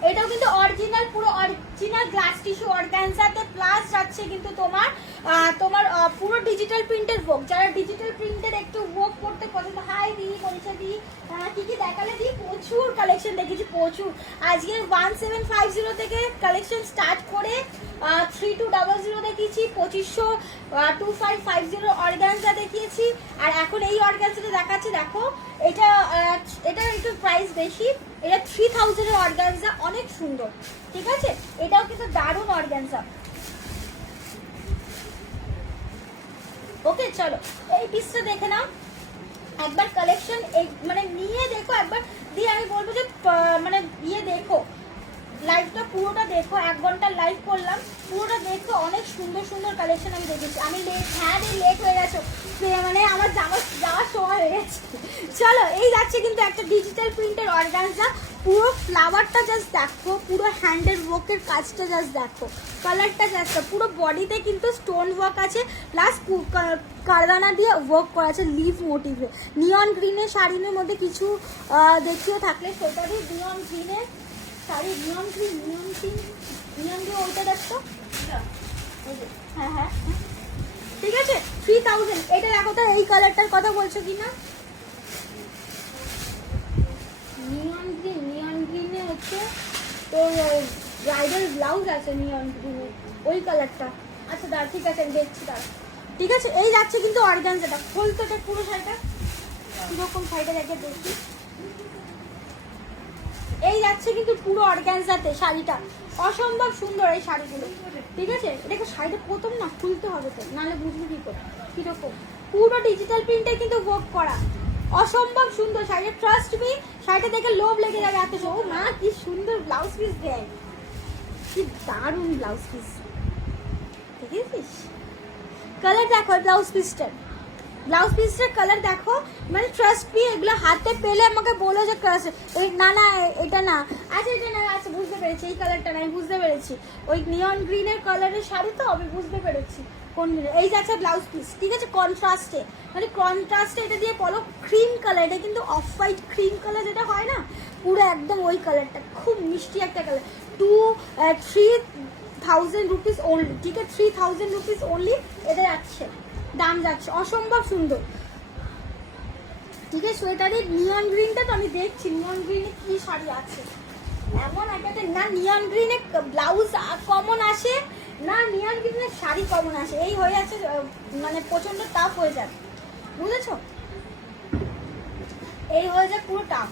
এটাও কিন্তু অরিজিনাল, পুরো অরিজিনাল গ্লাস টিস্যু অর্গানজাতে, প্লাস যাচ্ছে কিন্তু তোমার পুরো ডিজিটাল প্রিন্টের ওয়ার্ক। যারা ডিজিটাল প্রিন্টের একটু ওয়ার্ক করতে পছন্দ, হাই দি পরিচয় দি, কি কি দেখালে দি, প্রচুর কালেকশন দেখেছি, প্রচুর। আজকে 1750 থেকে কালেকশন স্টার্ট করে 3200 দেখিয়েছি, 2500, 2550 অর্গানজা দেখিয়েছি, আর এখন এই অর্গানজাটা দেখাচ্ছি। দেখো এটা একটু প্রাইস বেশি, এটা 3000 এর অর্গানজা, অনেক সুন্দর, ঠিক আছে? এটাও কিন্তু দারুণ অর্গানজা। ওকে চলো এই পিসটা দেখে নাও একবার, কালেকশন মানে নিয়ে দেখো একবার, দিয়ে আমি বলবো যে মানে দেখো লাইভটা পুরোটা দেখো, 1 ঘন্টা লাইভ করলাম, পুরোটা দেখো, অনেক সুন্দর সুন্দর কালেকশন আমি দেখেছি। আমি লেট হয়ে গেছো, মানে আমার যাওয়ার সময় হয়ে গেছে। চলো এই যাচ্ছে কিন্তু একটা ডিজিটাল প্রিন্টের অর্গানজা, পুরো ফ্লাওয়ারটা জাস্ট দেখো, পুরো হ্যান্ডের ওয়ার্কের কাজটা জাস্ট দেখো, কালারটা জাস্ট, পুরো বডিতে কিন্তু স্টোন ওয়ার্ক আছে, প্লাস কারদানা দিয়ে ওয়ার্ক করা আছে লিভ মোটিভে। নিয়ন গ্রিনের শাড়ির মধ্যে কিছু দেখিয়ে থাকলে সেটারই নিয়ন গ্রিনের শাড়ি, নিয়ন গ্রিন ওইটা দেখো। হ্যাঁ, ঠিক আছে 3000। এটা দেখো তো, এই কালারটার কথা বলছো কিনা? নিয়ন গ্রিনে হচ্ছে তো ব্রাইডাল ব্লাউজ আছে নিয়ন গ্রিনে, ওই কালারটা। আচ্ছা দাঁড়া, ঠিক আছে আমি দেখছি, দাঁড়া। ঠিক আছে এই যাচ্ছে কিন্তু অর্গানজাটা, খুলতো এটা পুরো শাড়িটা কিরকম, শাড়িটা দেখে দেখি। এই যাচ্ছে কিন্তু পুরো অর্গানজাতে শাড়িটা, অসম্ভব সুন্দর এই শাড়িগুলো, ঠিক আছে? এটাকে শাড়িটা প্রথম না খুলতে হবে তো, নাহলে বুঝবো কি করে কিরকম। পুরো ডিজিটাল প্রিন্টে কিন্তু ওয়ার্ক করা, অসম্ভব সুন্দর শাড়িটা, ট্রাস্ট মি, শাড়িটা দেখে লোভ লেগে যাবে এত। ও মা কি সুন্দর ব্লাউজ পিস দেয়, কি দারুণ ব্লাউজ পিস, দেখেছিস? কালার দেখো ব্লাউজ পিসটার কালার দেখো, মানে ট্রাস্ট মি, এগুলো হাতে পেলে আমাকে বলো যে না এটা না, আচ্ছা এটা না, আচ্ছা বুঝতে পেরেছি, এই কালারটা না, আমি বুঝতে পেরেছি, ওই নিয়ন গ্রিনের কালারের শাড়ি তো, আমি বুঝতে পেরেছি কোন। এই যাচ্ছে ব্লাউজ পিস, ঠিক আছে? কন্ট্রাস্টে, মানে কন্ট্রাস্টে এটা দিয়ে বলো ক্রিম কালার, এটা কিন্তু অফ হোয়াইট ক্রিম কালার যেটা হয় না, পুরো একদম ওই কালারটা, খুব মিষ্টি একটা কালার। 3000 রুপিস ওনলি, ঠিক আছে? 3000 রুপিস ওনলি এটা যাচ্ছে, দাম যাচ্ছে, অসম্ভব সুন্দর, ঠিক আছে? সোয়েটারের নিয়ন গ্রিনটা তো আমি দেখছি, নিয়ন গ্রিনে কি শাড়ি আছে এমন একটা, না নিয়ন গ্রিনে ব্লাউজ কমন আসে, না নিয়ন গ্রিনের শাড়ি কমন আসে, এই হয়ে আছে, মানে প্রচন্ড টাফ হয়ে যায়, বুঝেছো? এই হয়ে যায় পুরো টাফ,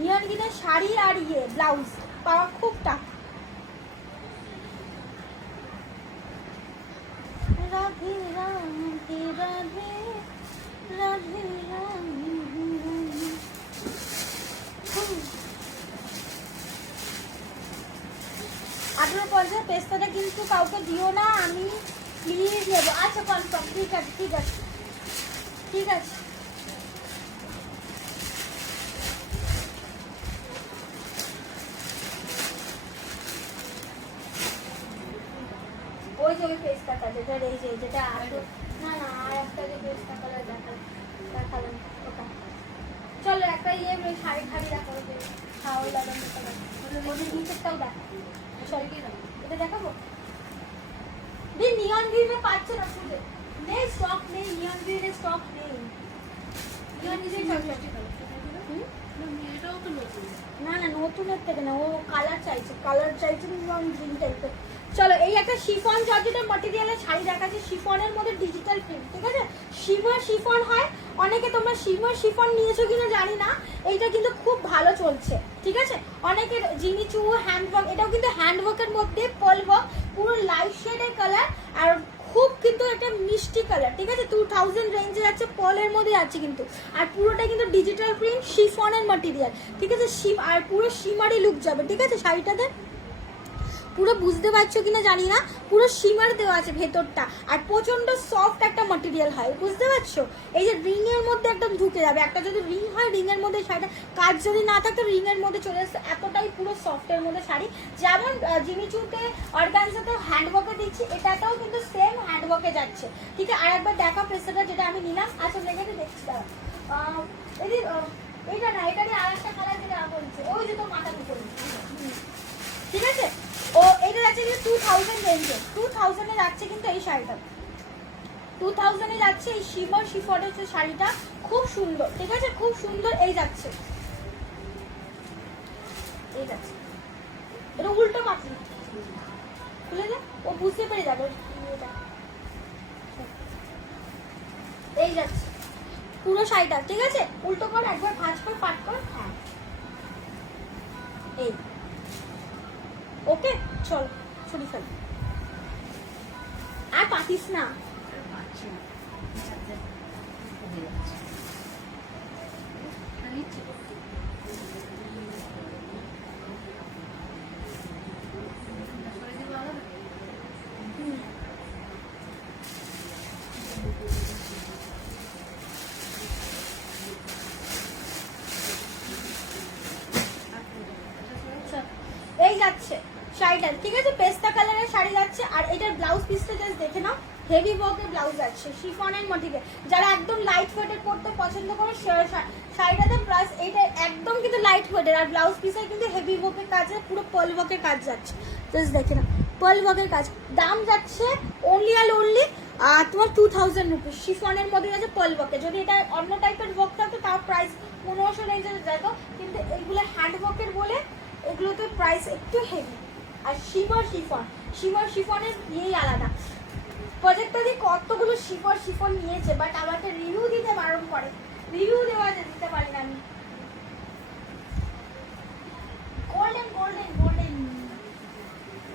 নিয়ন গ্রিনের শাড়ি আর ব্লাউজ পাওয়া খুব টাফ। রাধে রাধে রাধে রাধে রাধে। 1850 পেস্তাটা কিন্তু কাউকে দিও না, আমি প্লিজ নেবো। আচ্ছা কনফার্ম, ঠিক আছে ঠিক আছে ঠিক আছে। ওই যে ওই পেস্তাটা যেটা, এই যে যেটা না আর একটা যে পেস্তা কালার দেখালাম ওটা। চলো একটা শাড়ি দেখাবো, খাওয়া লাগানো কালার, ওদের নিচেরটাও দেখা, এটা দেখাবো। নিয়ন গ্রিনে পাচ্ছে না, শুধু নেই, স্টক নেই, নিয়ন গ্রিনের স্টক নেই, নিয়ন গ্রিনের না নতুনের থেকে না, ও কালার চাইছে নিয়ন গ্রিন টাইপের। চলো এই একটা শিফন জর্জেটের ম্যাটেরিয়ালের শাড়ি দেখাচ্ছে, শিফনের মধ্যে ডিজিটাল প্রিন্ট, ঠিক আছে? শিফন হয়, অনেকে তোমরা শিফন নিয়েছো কিনা জানি না, এইটা কিন্তু খুব ভালো চলছে, ঠিক আছে? অনেকের জিনিচু হ্যান্ডওয়ার্ক, এটাও কিন্তু হ্যান্ডওয়ার্কের মধ্যে পার্ল ওয়ার্ক, পুরো লাইট শেডের কালার, আর খুব কিন্তু একটা একটা মিষ্টি কালার, ঠিক আছে, 2000 রেঞ্জে যাচ্ছে, পলের মধ্যে যাচ্ছে কিন্তু, আর পুরোটা কিন্তু ডিজিটাল প্রিন্ট শিফনের ম্যাটেরিয়াল, ঠিক আছে, আর পুরো শিমারি লুক যাবে, ঠিক আছে শাড়িটাতে। পুরো বুঝতে পারছো কিনা জানি না, পুরো শিমার দেওয়া আছে ভেতরটা, আর প্রচন্ড সফট একটা ম্যাটেরিয়াল হয়, বুঝতে পারছো। এই যে রিং এর মধ্যে একদম ঢুকে যাবে, একটা যদি রিং হয় রিং এর মধ্যে শাড়িটা, কাজ যদি না থাকে রিং এর মধ্যে চলে আসছে, এতটাই পুরো সফটের মধ্যে শাড়ি। যেমন জিমিচুতে অর্গানজাতে হ্যান্ডওয়ার্কে দিচ্ছি, এটাটাও কিন্তু সেম হ্যান্ডওয়ার্কে যাচ্ছে, ঠিক আছে। আর একবার দেখা পেসাটা যেটা আমি নিলাম, আচ্ছা লেগে দেখছি দাঁড়া, এটা না, এটারই আর একটা কালার যেটা বলছে, ওই যে তোর মাথার উপরে, ঠিক আছে। ও এটা যাচ্ছে কিন্তু 2000 রেঞ্জে, 2000 এ যাচ্ছে কিন্তু এই শাড়িটা, 2000 এ যাচ্ছে এই শিমার শিফনের যে শাড়িটা, খুব সুন্দর, ঠিক আছে, খুব সুন্দর। এই যাচ্ছে, এই যাচ্ছে, এটা উল্টো মাথা খুলে দে, ও বুঝতে পেরে যাবে। এই যাচ্ছে পুরো শাড়িটা, ঠিক আছে, উল্টো কর, একবার ভাঁজ কর, পাট কর, হ্যাঁ এই, ওকে চল ছুটি ফেল, আর পাতিস না। এই যাচ্ছে শাড়িটা, ঠিক আছে, পেস্তা কালারের শাড়ি যাচ্ছে, আর এটার ব্লাউজ পিসটা জাস্ট দেখে নাও, হেভি ওয়ার্কের ব্লাউজ আছে শিফনের মধ্যে, যারা একদম লাইট ওয়েটের পরতে পছন্দ করে শাড়িটাতে, প্লাস এইটা একদম কিন্তু লাইট ওয়েটের, আর ব্লাউজ পিসে কিন্তু হেভি ওয়ার্কের কাজে, পুরো পার্ল ওয়ার্কের কাজ যাচ্ছে, জাস্ট দেখে নাও পার্ল ওয়ার্কের কাজ। দাম যাচ্ছে অনলি অ্যান্ড অনলি তোমার 2000 রুপিস, শিফনের মধ্যে যাচ্ছে পার্ল ওয়ার্কে। যদি এটা অন্য টাইপের ওয়ার্ক থাকতো তার প্রাইস 1500 রেঞ্জে যেত, কিন্তু এইগুলো হ্যান্ড ওয়ার্কের বলে এগুলোতে প্রাইস একটু হেভি। আর শিমার শিফনের ইয়েই আলাদা, প্রজেক্টটা দিয়ে কতগুলো শিফন নিয়েছে, বাট আমাকে রিভিউ দিতে বারণ করে, রিভিউ দেওয়া দিতে পারি না আমি। গোল্ডেন গোল্ডেন গোল্ডেন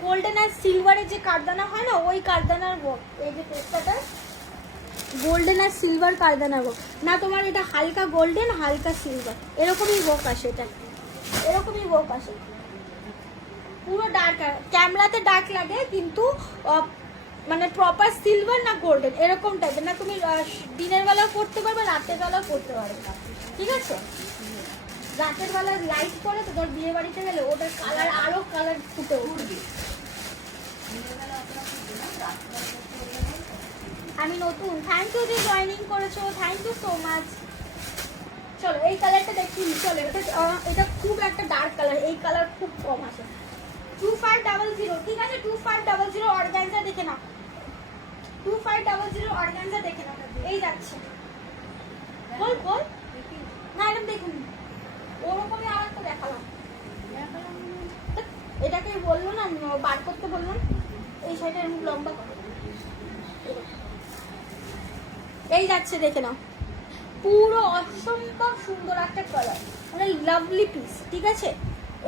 গোল্ডেন আর সিলভারের যে কারদানা হয় না, ওই কারদানার ওয়ার্ক, এই যে পেস্তাটা গোল্ডেন আর সিলভার কারদানার ওয়ার্ক না, তোমার এটা হালকা গোল্ডেন হালকা সিলভার, এরকমই ওয়ার্ক আসে, এটা এরকমই ওয়ার্ক আসে, পুরো ডার্ক, ক্যামেরাতে ডার্ক লাগে কিন্তু মানে প্রপার সিলভার না গোল্ডেন এরকম টাইপের না, তুমি দিনের বেলাও পড়তে পারবে, রাতের বেলাও পড়তে পারবে, ঠিক আছে। রাতের বেলা লাইট করে তো তোর বিয়ে বাড়িতে গেলে ওটার কালার আরো কালার ফুটে উঠবে। আমি নতুন, থ্যাংক ইউ যে জয়েনিং করেছো, থ্যাংক ইউ সো মাচ। চলো এই কালারটা দেখি, চলো এটা খুব একটা ডার্ক কালার, এই কালার খুব কম আছে, 2500, ঠিক আছে, 2500 অর্গানজা দেখে নাও, 2500 অর্গানজা দেখে নাও, এই যাচ্ছে, বল বল না, এরকম দেখুন, ওরকমই আর একটা দেখালাম, এটাকে বললো না বার করতে বললাম, এই সাইডে এরকম লম্বা করে, এই যাচ্ছে দেখে নাও, পুরো অসম্ভব সুন্দর একটা কালার, মানে লাভলি পিস, ঠিক আছে।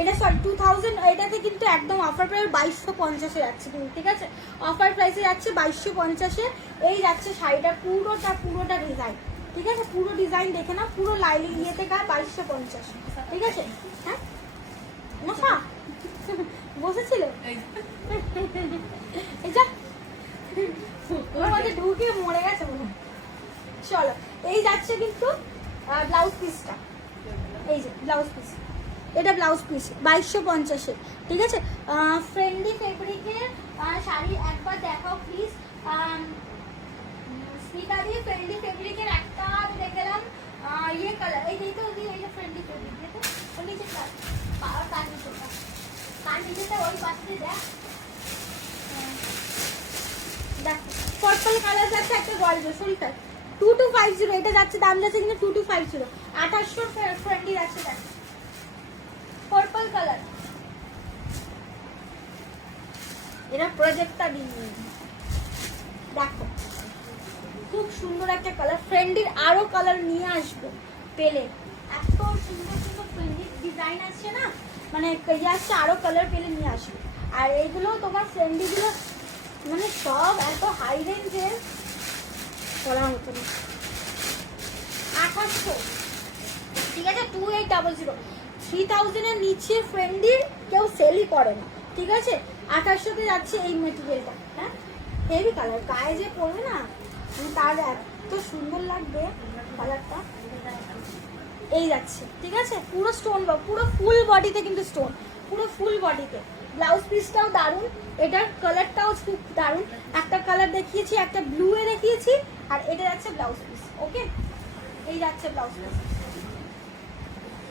এটা সরি 2000, এটাতে কিন্তু একদম অফার প্রাইস 2250 যাচ্ছে কিন্তু, ঠিক আছে, অফার প্রাইসে যাচ্ছে 2250। এই যাচ্ছে শাড়িটা পুরোটা ডিজাইন, ঠিক আছে, পুরো ডিজাইন দেখে না, পুরো লাইলিং ইয়েতে গা 2250, ঠিক আছে। হ্যাঁ না বসেছিল এই যা ওর মধ্যে ঢুকে মরে গেছে মনে হয়। চলো এই যাচ্ছে কিন্তু ব্লাউজ পিসটা, এই যে ব্লাউজ পিস, এটা ব্লাউজ পিস 2250, ঠিক আছে। ফ্রেন্ডলি ফেব্রিকের শাড়ি একবার দেখাও প্লিজ, স্মিতা দিয়ে ফ্রেন্ডলি ফেব্রিকের একটা দেখলাম, ইয়ে কালার, এই দিকে এই যে ফ্রেন্ডলি ফেব্রিক দিয়ে তো নিচে কার নিচেটা ওই পাশে দেখ পার্পল কালার যাচ্ছে একটা গল্প শুনতে, 2250, এটা যাচ্ছে দাম যাচ্ছে কিন্তু 2250, 2800 ফ্রেন্ডলি যাচ্ছে, দেখ পার্পল কালার, এটা প্রজেক্টটা দিন, দেখো খুব সুন্দর একটা কালার, ফ্রেন্ডির আরো কালার নিয়ে আসবো পেলে, এত সুন্দর সুন্দর ফ্রেন্ডির ডিজাইন আসছে না, মানে ইয়ে আসছে, আরো কালার পেলে নিয়ে আসবে। আর এইগুলো তোমার ফ্রেন্ডিগুলো মানে সব এত হাই রেঞ্জের, বলার মতো না। 2800, ঠিক আছে। 2800, 3000 এর নিচে ফ্রেন্ডির কেউ সেলই করে না, ঠিক আছে। 2800-তে যাচ্ছে এই মেটেরিয়ালটা। হ্যাঁ, হেভি কালার, গায়ে যে পড়বে না তার এত সুন্দর লাগবে কালারটা। এই যাচ্ছে, ঠিক আছে। পুরো স্টোন, পুরো ফুল বডিতে কিন্তু স্টোন, পুরো ফুল বডিতে। ব্লাউজ পিসটাও দারুণ, এটার কালারটাও খুব দারুণ। একটা কালার দেখিয়েছি, একটা ব্লু এ দেখিয়েছি, আর এটা যাচ্ছে ব্লাউজ পিস। ওকে, এই যাচ্ছে ব্লাউজ পিস।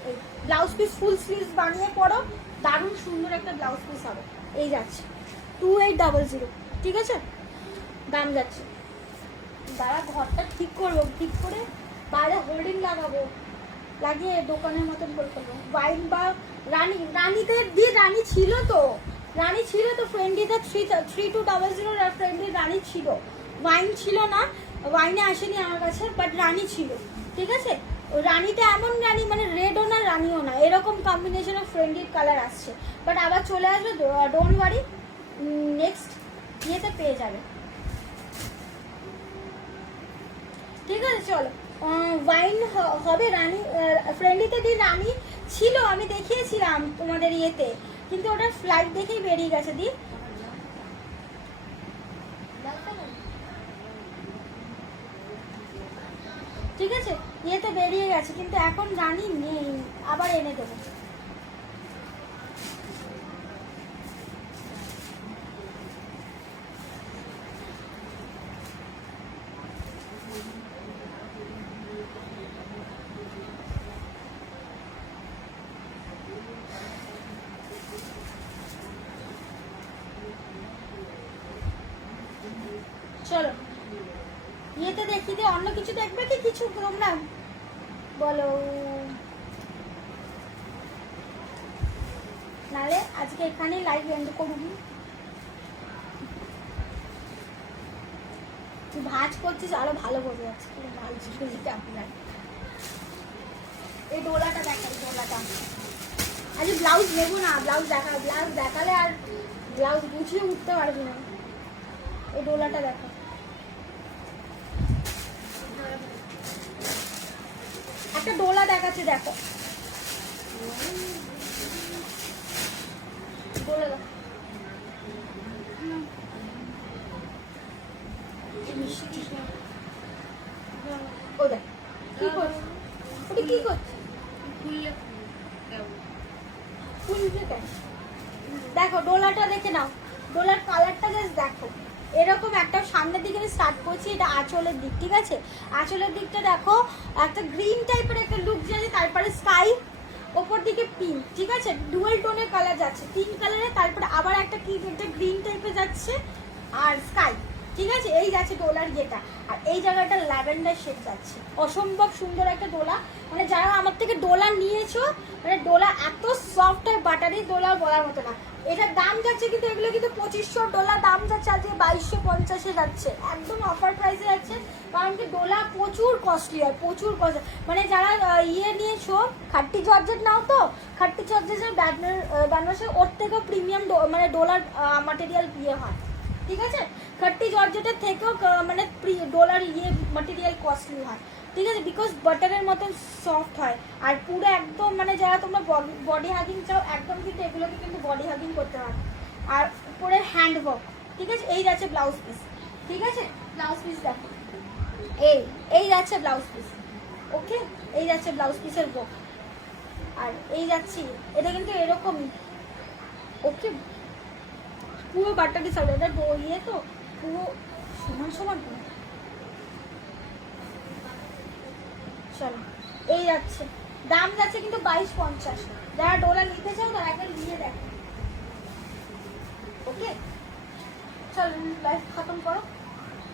এই ব্লাউজ পিস ফুল স্লিভস বানিয়ে পরো, দারুণ সুন্দর একটা ব্লাউজ পিস হবে। এই যাচ্ছে 2800, ঠিক আছে। দাম যাচ্ছে। দাঁড়া, ঘরটা ঠিক করবো, ঠিক করে বাইরে হোল্ডিং লাগাবো, লাগিয়ে দোকানের মতন করে ফেলবো। ওয়াইন বা রানী, রানীতে দিয়ে রানী ছিল তো, রানী ছিল তো ফ্রেন্ডিতে 3200 আর ফ্রেন্ডির রানী ছিল। ওয়াইন ছিল না, ওয়াইনে আসেনি আমার কাছে, বাট রানী ছিল, ঠিক আছে। ওই রানীতে এমন রানী মানে রেডও না রানীও না, এরকম কম্বিনেশনের ফ্রেন্ডির কালার আসছে, বাট আবার চলে আসবে। ডোন্ট ওয়ারি, নেক্সট ইয়েতে পেয়ে যাবে, ঠিক আছে। চলো, ওয়াইন হবে রানী। ফ্রেন্ডিতে দি রানী ছিল, আমি দেখিয়েছিলাম তোমাদের ইয়েতে, কিন্তু ওটা ফ্লাইট দেখেই বেরিয়ে গেছে দি। ঠিক আছে, ইয়েতে বেরিয়ে গেছে, কিন্তু এখন রানী নেই, আবার এনে দেবো। চলো, ইয়েতে দেখি দে, অন্য কিছু দেখবে কি কিছু তোমরা বলো, নালে আজকে এখানেই লাইভ এন্ড করবি। তুই ভাজ করছিস আরো ভালো বোঝা যাচ্ছে, এই ডোলাটা দেখা, এই ডোলাটা আজকে ব্লাউজ নেবো না, ব্লাউজ দেখা, ব্লাউজ দেখালে আর ব্লাউজ গুছিয়ে উঠতে পারবি না। এই ডোলাটা দেখো, একটা ডোলা দেখাচ্ছে, দেখো ডোলা দেখো। ও দেখ কি করছে, ওটা কি করছে, দেখো ডোলাটা দেখে নাও, ডোলার কালারটা জাস্ট দেখো। এরকম একটা সামনের দিকে আমি স্টার্ট করছি, এটা আঁচলের দিক, ঠিক আছে। আঁচলের দিকটা দেখো, একটা গ্রিন টাইপের একটা লুক যাচ্ছে, তারপরে স্কাই, ওপর দিকে পিঙ্ক, ঠিক আছে। ডুয়েল টোনের কালার যাচ্ছে, পিঙ্ক কালারে, তারপরে আবার একটা কি একটা গ্রিন টাইপের যাচ্ছে, আর স্কাই, ঠিক আছে। এই যাচ্ছে ডোলার যেটা, আর এই জায়গাটা ল্যাভেন্ডার শেড যাচ্ছে। অসম্ভব সুন্দর একটা ডোলা, মানে যারা আমার থেকে ডোলা নিয়েছো, মানে ডোলা এত সফট হয়, বাটারি ডোলা বলার মতো না। এটার দাম যাচ্ছে কিন্তু, এগুলো কিন্তু 2500 ডলার দাম যাচ্ছে, আজকে 2250-এ যাচ্ছে, একদম অফার প্রাইসে যাচ্ছে। কারণ কি ডোলা প্রচুর কস্টলি হয়, প্রচুর কস্টলি, মানে যারা ইয়ে নিয়েছো, খাট্টি জর্জেট নাও তো, খাট্টি জর্জেটের ব্যানারসে ওর থেকেও প্রিমিয়াম মানে ডোলার ম্যাটেরিয়াল ইয়ে হয়, ঠিক আছে। খাট্টি জর্জেটের থেকেও মানে ডোলার ইয়ে ম্যাটেরিয়াল কস্টলি হয়, ঠিক আছে, বিকজ বাটারের মতন সফট হয়। আর পুরো একদম মানে যারা তোমরা বডি হাগিং চাও, একদম কিন্তু এগুলোকে কিন্তু বডি হাগিং করতে হবে। আর উপরে হ্যান্ড ওয়ার্ক, ঠিক আছে। এই যাচ্ছে ব্লাউজ পিস, ঠিক আছে। ব্লাউজ পিস দেখো, এই যাচ্ছে ব্লাউজ পিস, ওকে। এই যাচ্ছে ব্লাউজ পিসের ওয়ার্ক, আর এই যাচ্ছি, এটা কিন্তু এরকমই, ওকে। পুরো বাটারি সাইড, এটা ইয়ে তো পুরো সমান সমান। চলো, এই যাচ্ছে, দাম যাচ্ছে কিন্তু 2250। যারা ডোলা নিতে চাও তারা একবার নিয়ে দেখো, ওকে। চল লাইভ খতম করো,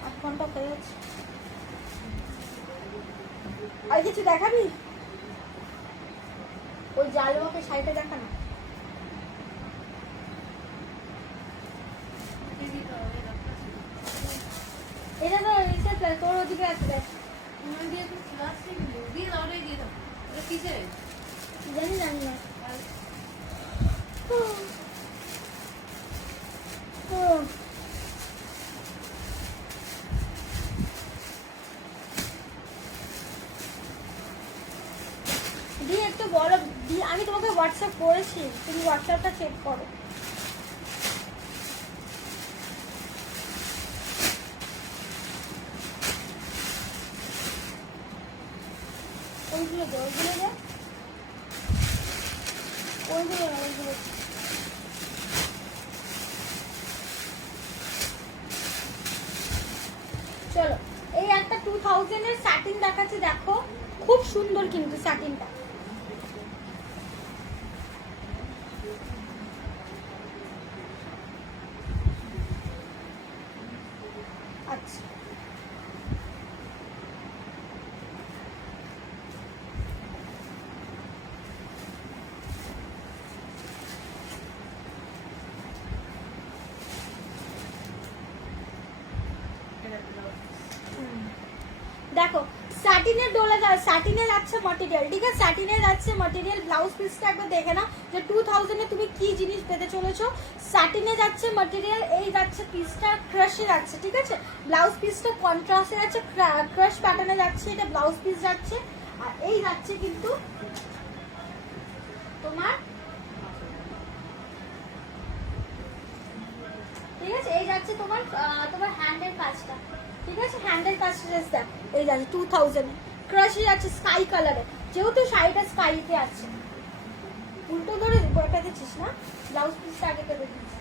8 ঘন্টা হয়ে যাচ্ছে। আর কিছু দেখাবি? ওই জালওয়াকে শাড়িটা দেখা না, এটা তো এসে তোর ওদিকে আছে, দেখ জানি না। হোয়াটসঅ্যাপ করেছি, তুমি হোয়াটসঅ্যাপটা চেক করো। ওইগুলো দে, ওইগুলো দে, ওইগুলো না, ওইগুলো। চলো এই একটা 2000 এর স্যাটিন দেখাচ্ছি, দেখো খুব সুন্দর কিন্তু স্যাটিনটা। আচ্ছা দেখো স্যাটিনের ডোলা, স্যাটিনে যাচ্ছে ম্যাটেরিয়াল, ঠিক আছে, স্যাটিনে যাচ্ছে ম্যাটেরিয়াল। ব্লাউজ পিসটা একবার দেখে নাও যে 2000 এ তুমি কি জিনিস পেতে চলেছো। স্যাটিনে যাচ্ছে ম্যাটেরিয়াল, এই যাচ্ছে পিসটা ক্রাশে যাচ্ছে, ঠিক আছে। ব্লাউজ পিসটা কন্ট্রাস্টে যাচ্ছে, ক্রাশ প্যাটার্নে যাচ্ছে, এটা ব্লাউজ পিস যাচ্ছে। আর এই যাচ্ছে কিন্তু তোমার, ঠিক আছে, এই যাচ্ছে তোমার তোমার হ্যান্ডের কাজটা, ঠিক আছে, হ্যান্ডের কাজটা দেখ, এই যাচ্ছে 2000 ক্রাশে যাচ্ছে স্কাই কালারে, যেহেতু শাড়িটা স্কাইতে আছে। উল্টো ধরে বইটা দিচ্ছিস না, ব্লাউজ পিসটা আগে করে দিচ্ছিস।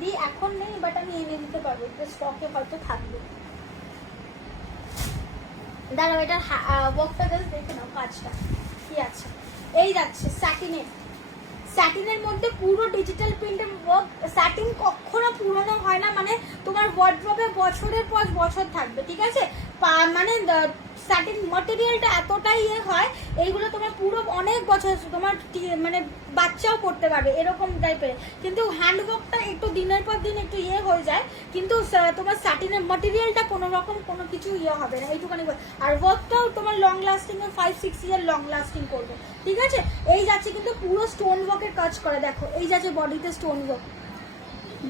দি এখন নেই, বাট আমি এনে দিতে পারবো, স্টকে হয়তো থাকবে। দাঁড়াও এটা ওয়ার্কটা জাস্ট দেখে নাও, কাজটা কি আছে। এই যাচ্ছে স্যাটিনের, স্যাটিনের মধ্যে পুরো ডিজিটাল প্রিন্টের ওয়ার্ক। স্যাটিন কখনো পুরনো হয় না, মানে তোমার ওয়ার্ড্রবে বছরের পর বছর থাকবে, ঠিক আছে। মানে স্যাটিন ম্যাটেরিয়ালটা এতটাই হয়, এইগুলো তোমার পুরো অনেক বছর তোমার মানে বাচ্চাও পড়তে পারবে এরকম টাইপের। কিন্তু হ্যান্ডওয়ার্কটা একটু দিনের পর দিন একটু হয়ে যায়, কিন্তু তোমার স্যাটিনের ম্যাটেরিয়ালটা কোনো রকম কোনো কিছু হবে না, এইটুখানি। আর ওয়ার্কটাও তোমার লং লাস্টিং, 5-6 ইয়ার লং লাস্টিং করবে, ঠিক আছে। এই যাচ্ছে কিন্তু পুরো স্টোন ওয়ার্কের কাজ করা, দেখো এই যাচ্ছে বডিতে স্টোন ওয়ার্ক,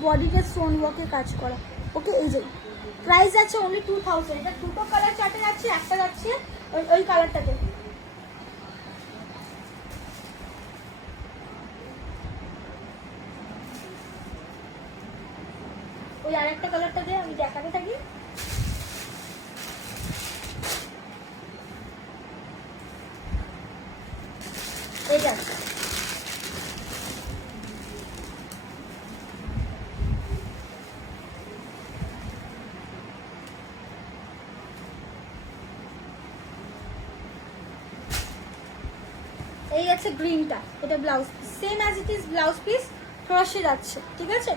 বডিতে স্টোন ওয়ার্কের কাজ করা, ওকে। এই যে প্রাইস আছে অনলি 2000। এটা দুটো কালার চার্টে যাচ্ছে, একটা যাচ্ছে ওই কালারটাতে। ওই আরেকটা কালারটাতে আমি দেখাতে থাকি। এটা এই আছে গ্রিনটা, এটা blouse piece, same as it is blouse piece, ক্রাশে যাচ্ছে, ঠিক আছে,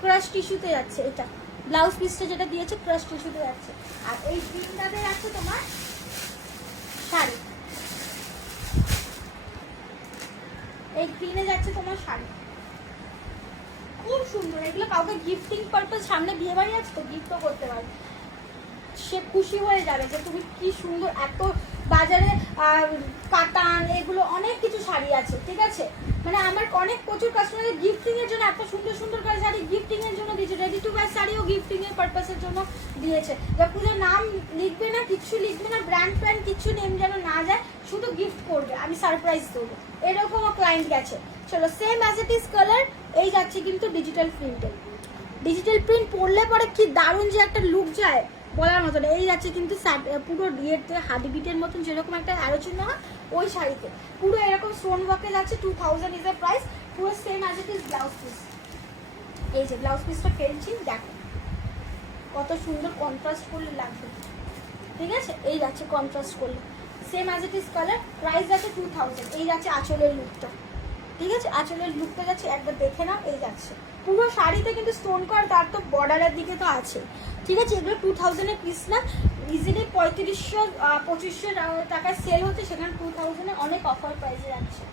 ক্রাশ টিস্যুতে যাচ্ছে। এটা ব্লাউজ পিসটা যেটা দিয়েছে ক্রাশ টিস্যুতে যাচ্ছে। আর এই গ্রিনটাতে যাচ্ছে তোমার শাড়ি, এই গ্রিনে যাচ্ছে তোমার শাড়ি, খুব সুন্দর। এগুলো কাউকে গিফটিং পারপাস, সামনে বিয়ে বাড়ি আছে তো গিফটও করতে পারবে, সে খুশি হয়ে যাবে যে তুমি কি সুন্দর। এত বাজারে কাতান এগুলো অনেক কিছু শাড়ি আছে, ঠিক আছে, মানে আমার অনেক প্রচুর কাস্টমারদের গিফটিং এর জন্য এত সুন্দর সুন্দর করে শাড়ি গিফটিং এর জন্য দিয়েছে। রেডি টু ওয়্যার শাড়িও গিফটিং এর পারপাসের জন্য দিয়েছে। যা পুজোর নাম লিখবে না, কিচ্ছু লিখবে না, ব্র্যান্ড ফ্র্যান্ড কিচ্ছু নেম যেন না যায়, শুধু গিফট করবে, আমি সারপ্রাইজ দেবো, এরকমও ক্লায়েন্ট গেছে। চলো same as it is colour, এই যাচ্ছে কিন্তু ডিজিটাল প্রিন্টে। ডিজিটাল প্রিন্ট পরলে পরে কি দারুণ যে একটা লুক যায় বলার মতন। এই যাচ্ছে কিন্তু পুরো ইয়েতে হাডিবিটের মতন যেরকম একটা আলোচনা হয় ওই শাড়িতে পুরো এরকম স্টোন ওয়ার্কে যাচ্ছে। 2000 ইজ এ প্রাইস, পুরো same as it is blouse piece. এই যে ব্লাউজ পিসটা ফেলছি, দেখো কত সুন্দর কন্ট্রাস্ট করলে লাগবে, ঠিক আছে। এই যাচ্ছে কন্ট্রাস্ট করলে same as it is colour, price যাচ্ছে 2000। এই যাচ্ছে আঁচলের লুকটা, ঠিক আছে, আঁচলের লুকটা যাচ্ছে, একবার দেখে নাও। এই যাচ্ছে পুরো শাড়িতে কিন্তু স্টোন করা, তার তো বর্ডারের দিকে তো আছে, ঠিক আছে। এগুলো 2000 এর পিস না, ইজিলি 3500-2500 টাকায় সেল হচ্ছে, সেখানে 2000 এ অনেক অফার প্রাইসে যাচ্ছে।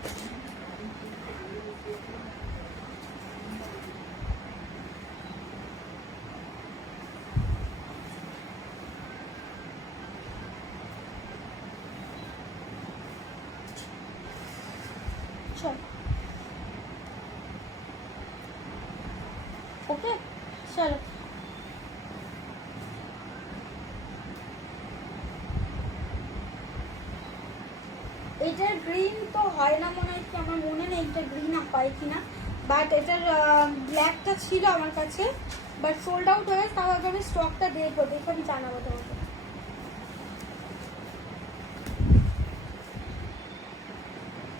ওকে চলো। এটার গ্রিন তো হয় না মনে হয়, কি আমার মনে নেই এটা গ্রিন হয় কিনা, বাট এটার ব্ল্যাকটা ছিল আমার কাছে, বাট সোল্ড আউট হয়ে গেছে। তাও আমি স্টকটা দেখবো, দেখে আমি জানাবো তোমাকে।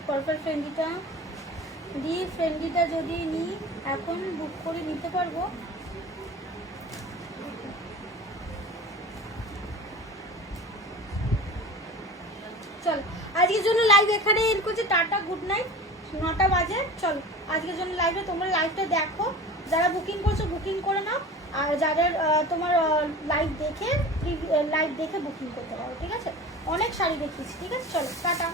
পার্পল ফ্রেন্ডিটা ফ্রেন্ডিটা যদি নিই এখন বুক করে নিতে পারবো। চলো আজকের জন্য লাইভ এখানে এন্ড করছি। Tata, good night. 9টা বাজে। চলো আজকের জন্য লাইভে, তোমরা লাইভটা দেখো, যারা বুকিং করছো বুকিং করে নাও, আর যাদের তোমার লাইভ দেখে বুকিং করতে পারো, ঠিক আছে? অনেক শাড়ি দেখিয়েছি, ঠিক আছে? চলো টাটা।